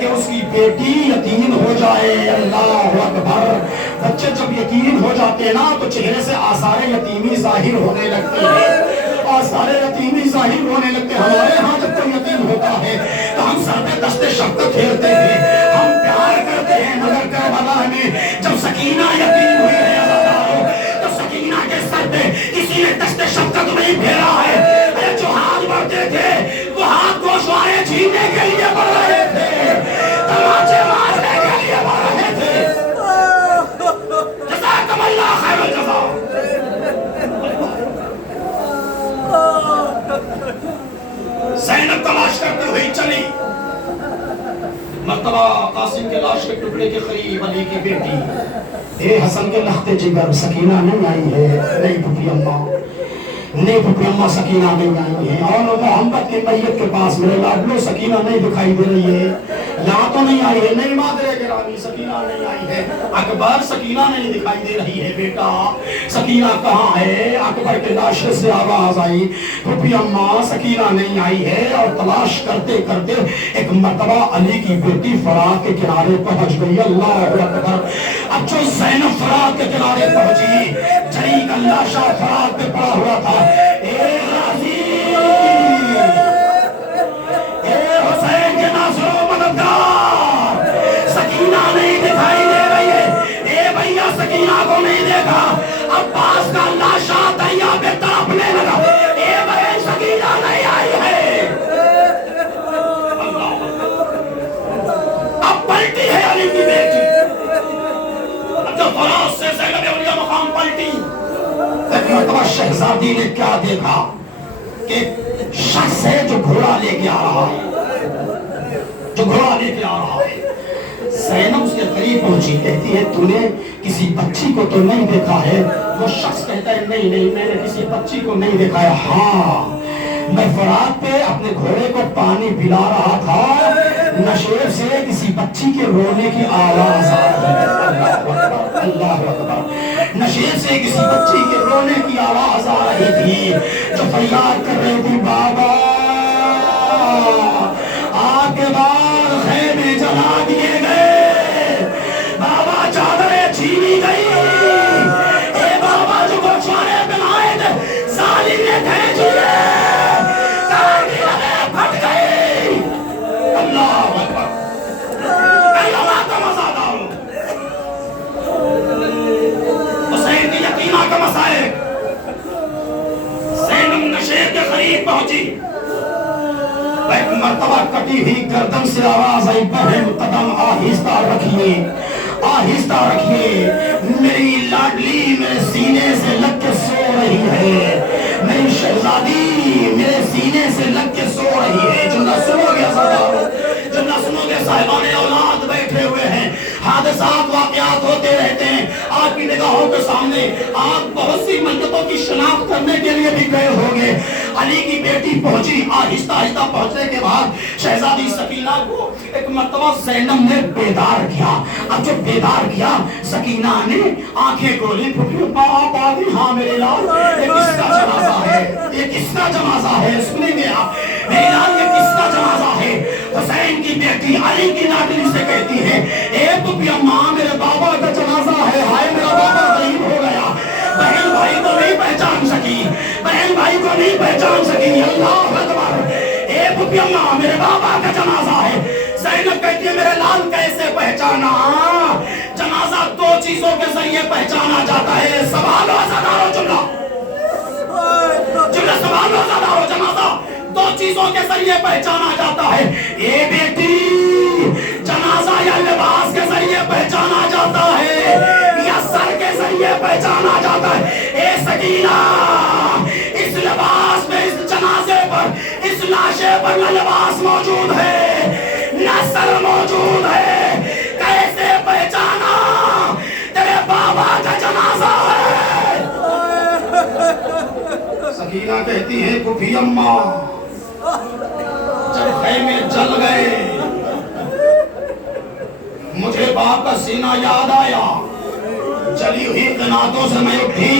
کہ اس کی بیٹی یتیم ہو جائے. اللہ اکبر. بچے جب یتیم ہو جاتے ہیں نا تو چہرے سے آثار یتیمی ظاہر ہونے لگتے ہیں. آثار یتیمی ظاہر ہونے لگتے ہیں. ہمارے ہاں جب کوئی یتیم ہوتا ہے تو ہم سر پہ دست شفقت پھیرتے ہیں, ہم پیار کرتے ہیں. مگر کربلا میں جب سکینہ یتیم ہوئی ہے تو سکینہ کے سر پہ کسی نے دست شفقت نہیں پھیرا ہے. جو ہاتھ بڑھتے تھے وہ ہاتھ گوشوارے چھیننے کے لیے بڑھ رہے تھے, تماچے مارنے کے لیے بڑھ رہے تھے. جزاکم اللہ خیر الجزا. زینب تلاش کرتی ہوئی چلی. مرتبہ قاسم کے لاش کے ٹکڑے کے قریب علی کی بیٹی اے حسن کے لخت جگر سکینہ نہیں آئی ہے. نہیں پھپھی اماں, نہیں پھپھی اماں سکینہ نہیں آئی ہے. اور محمد کے میت کے پاس میرے لاڈلو سکینہ نہیں دکھائی دے رہی ہے. یہاں تو نہیں آئی ہے. نہیں مادر گرامی سکینہ نہیں آئی ہے. اکبر سکینہ نہیں دکھائی دے رہی ہے. بیٹا سکینہ کہاں ہے؟ اکبر کے لاشے سے آواز آئی پھپھی اماں سکینہ نہیں آئی ہے. اور تلاش کرتے کرتے ایک مرتبہ علی کی بیٹی فرات کے کنارے پہنچ گئی. اللہ اکبر. اب جو زینب فرات کے کنارے پہنچی, جری کا لاشا فرات پہ پڑا ہوا تھا. اے غازی, اے حسین کے ناصر و مددگار, سکینہ نہیں دکھائی دے رہی ہے. اے بھیا سکینہ کو نہیں دیکھا. عباس کا لاشا دریا پہ تڑپنے لگا. اے بہن سکینہ نہیں آئی ہے. اب پلٹی ہے علی کی بیٹی. جب فراز سے زینب اولیاء مقام پلٹی, ایک مرتبہ شہزادی نے کیا دیکھا کہ شخص ہے جو گھوڑا لے کے آ رہا ہے, جو گھوڑا لے کے آ رہا ہے. زینب اس کے قریب پہنچی, کہتی ہے تو نے کسی بچی کو تو نہیں دیکھا ہے؟ وہ شخص کہتا ہے نہیں نہیں میں نے کسی بچی کو نہیں دیکھا ہے. ہاں میں فرات پہ اپنے گھوڑے کو پانی پلا رہا تھا, نشیب سے کسی بچی کے رونے کی آواز آ رہی ہے. اللہ اکبر. نشیب سے کسی بچی کے رونے کی آواز آ رہی تھی جو فریاد کر رہی تھی بابا آگ کے بعد خیمے جلا دیے گئے, بابا چادریں چھینی گئی, اے بابا جو گوشوارے پہ مرتبہ کٹی ہوئی گردن سے آواز آئی بہن قدم آہستہ رکھیے آہستہ رکھیے میری لاڈلی میرے سینے سے لگ کے سو رہی ہے میری شہزادی میرے سینے سے لگ کے سو رہی ہے جو نہ سنو گے جو نہ سنو گے صاحبان اولاد بیٹھے ہوئے ہیں حادثات واقعات ہوتے رہتے ہیں آپ کی نگاہوں کے سامنے آپ بہت سی منتوں کی شناخت کرنے کے لیے بھی گئے ہوں گے علی کی بیٹی پہنچی آہستہ آہستہ پہنچنے کے بعد شہزادی سکینہ کو ایک مرتبہ زینب نے بیدار کیا اب جو بیدار کیا سکینہ نے آنکھیں کھولی باپ آگے ہاں میرے لال یہ کس کا جنازہ ہے یہ کس کا جنازہ ہے سنیں گے آپ میرے لال یہ کس کا جنازہ ہے حسین کی بیٹی علی کی لاڈلی سے کہتی ہے اے پپی اماں میرے بابا کا جنازہ ہے ہائے میرا بابا غریب ہو گیا بہن بھائی کو نہیں پہچان سکی بہن بھائی کو نہیں پہچان سکی اللہ اکبر اے پپی اماں میرے بابا کا جنازہ ہے زینب کہتی ہے میرے لال کیسے پہچانا جنازہ دو چیزوں کے ذریعے پہچانا جاتا ہے سوال و ازادار و جملہ سوال و ازادار و جنازہ دو چیزوں کے ذریعے پہچانا جاتا ہے اے بیٹی جنازہ یا لباس کے ذریعے پہچانا جاتا ہے یا سر کے ذریعے پہچانا جاتا ہے اے سکینہ اس لباس میں اس جنازے پر اس لاشے پر نہ لباس موجود ہے نہ سر موجود ہے کیسے پہچانا تیرے بابا کا جنازہ ہے سکینہ کہتی ہے پھوپھی اماں جب خیمے جل گئے مجھے باپ کا سینہ یاد آیا جلی ہوئی قناتوں سے میں اٹھی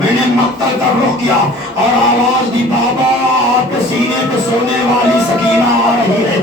میں نے مقتل کا رخ کیا اور آواز دی بابا آپ کے سینے پہ سونے والی سکینہ آ رہی ہے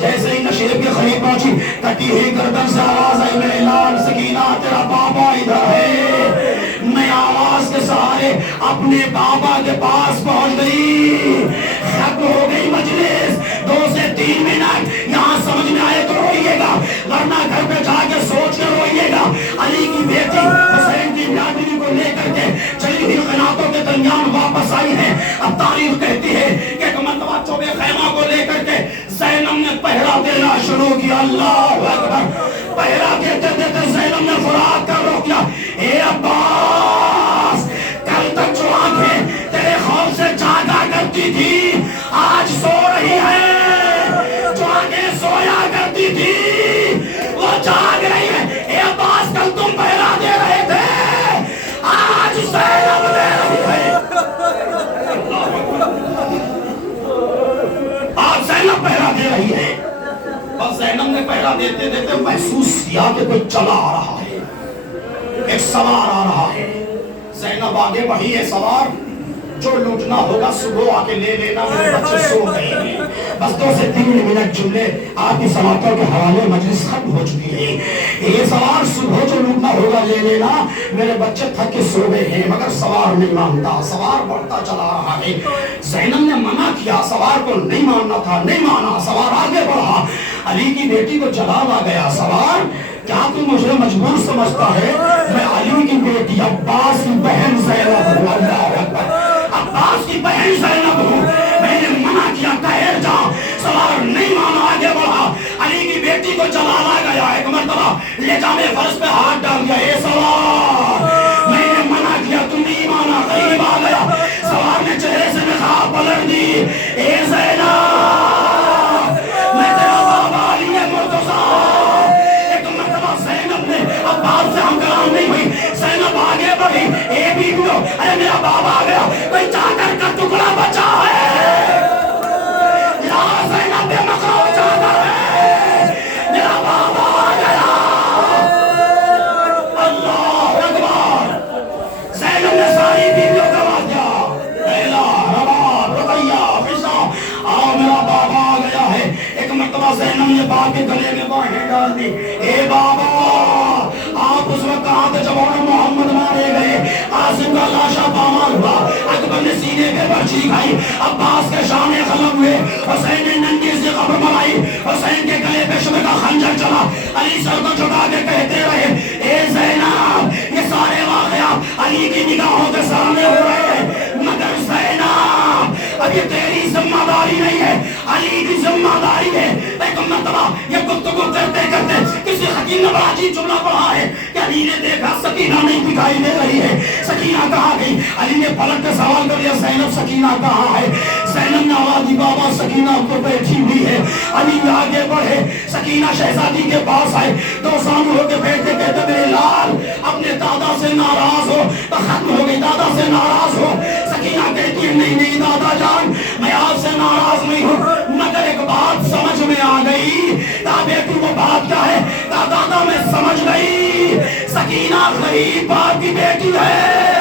جیسے ہی نشیب کے قریب پہنچی کٹی ہوئی گردن سے آواز آئی میرے لال سکینہ تیرا بابا ادھر ہے میں آواز کے سہارے اپنے بابا کے پاس پہنچ گئی ختم ہو گئی مجلس 2 سے 3 منٹ یہاں سمجھ میں آئے تو روئیے گا ورنہ گھر پہ جا کے سوچ کے روئیے گا علی کی بیٹی حسین کی بیٹی کو لے کر کے چلی ہوئی قناتوں کے درمیان واپس آئی ہے اب تاریخ کہتی ہے کہ ایک مرتبہ چوبے خیمہ کو لے کر کے زینب نے پہرا دینا شروع کیا اللہ اکبر پہرا دیتے دیتے زینب نے خوراک کا روک کیا اے عباس کل تک جو آنکھیں تیرے خوف سے جاگا کرتی تھی آج سو رہی ہے جو آنکھیں سویا کرتی تھی وہ جاگ رہی ہے اے عباس کل تم پہرا دے رہے تھے آج زینب دے رہی ہے آج زینب پہرا دے رہی ہے بس زینب نے پہرا دیتے دیتے محسوس کیا کہ کوئی چلا آ رہا ہے ایک سوار آ رہا ہے زینب آگے بڑھی ہے سوار جو لوٹنا ہوگا صبح آ کے لے لینا میرے بچے سو گئے ہیں بس 2 سے 3 منٹ جملے آپ کی سماعتوں کے حوالے مجلس ختم ہو چکی ہے یہ سوار صبح جو لوٹنا ہوگا لے لینا میرے بچے تھک کے سو گئے ہیں مگر سوار نہیں مانتا سوار بڑھتا چلا رہا ہے زینب نے منع کیا سوار کو نہیں ماننا تھا نہیں مانا سوار آگے بڑھا علی کی بیٹی کو جلال آ گیا سوار کیا تم مجھے مجبور سمجھتا ہے میں علی کی بیٹی عباس کی بہن زینب ہوں اللہ اکبر عباس کی بہن زینب ہوں میں نے منع کیا ٹھہر جا سوار نہیں مانا آگے بڑھا علی کی بیٹی کو جلال آ گیا ایک مرتبہ لے جانے فرش پہ ہاتھ ڈال دیا اے سوار میں نے منع کیا تم نہیں مانا قریب آ گیا سوار نے چہرے سے نقاب پلٹ دی اے زینب میں تیرا بابا علی مرتضیٰ عباس سے ہم کلام نہیں ہوئی زینب آگے بڑھی اے بیٹیو اے میرا بابا آ گیا کوئی چادر کا ٹکڑا بچا ہے یا زینب بے مقرو چادر ہے میرا بابا آ گیا اللہ اکبر زینب نے ساری بیٹیوں کا آواز دیا لیلا رباب رقیہ فضا آؤ میرا بابا آ گیا ہے ایک مرتبہ زینب نے باپ کے گلے میں باہیں ڈال دی اے بابا آپ اس وقت کہاں تھے جب محمد مارے گئے قاسم کا لاشا پامال ہوا اکبر نے سینے پہ برچی کھائی عباس کے شان قلم ہوئے حسین نے ننگی سے قبر مرائی حسین کے گلے پہ شمع کا خنجر چلا علی سر کو جھکا کے کہتے رہے اے زینب یہ سارے واقعات علی کی نگاہوں کے سامنے ہو رہے ہیں مگر زینب اب یہ تیری ذمہ داری نہیں ہے، علی کی ذمہ داری ہے۔ ایک مرتبہ یہ گفتگو کرتے کرتے کسی حکیم نے بڑا عجیب جملہ پڑھا ہے کہ علی نے دیکھا سکینہ نہیں دکھائی دے رہی ہے، سکینہ کہاں گئی؟ علی نے پلٹ کے سوال کر لیا زینب سکینہ کہاں ہے؟ زینب نے آواز دی بابا سکینہ تو بیٹھی ہوئی ہے۔ علی آگے بڑھے، سکینہ شہزادی کے پاس آئے، دو سامنے ہو کے بیٹھتے کہتے میرے لال اپنے دادا سے ناراض ہو تو ختم ہو گئی، دادا سے ناراض ہو۔ سکینہ کہتی ہے نہیں نہیں دادا جان میں آپ سے ناراض نہیں ہوں، مگر ایک بات سمجھ میں آ گئی۔ کہا بیٹی وہ بات کیا ہے؟ کہا دادا میں سمجھ گئی، سکینہ غریب باپ کی بیٹی ہے،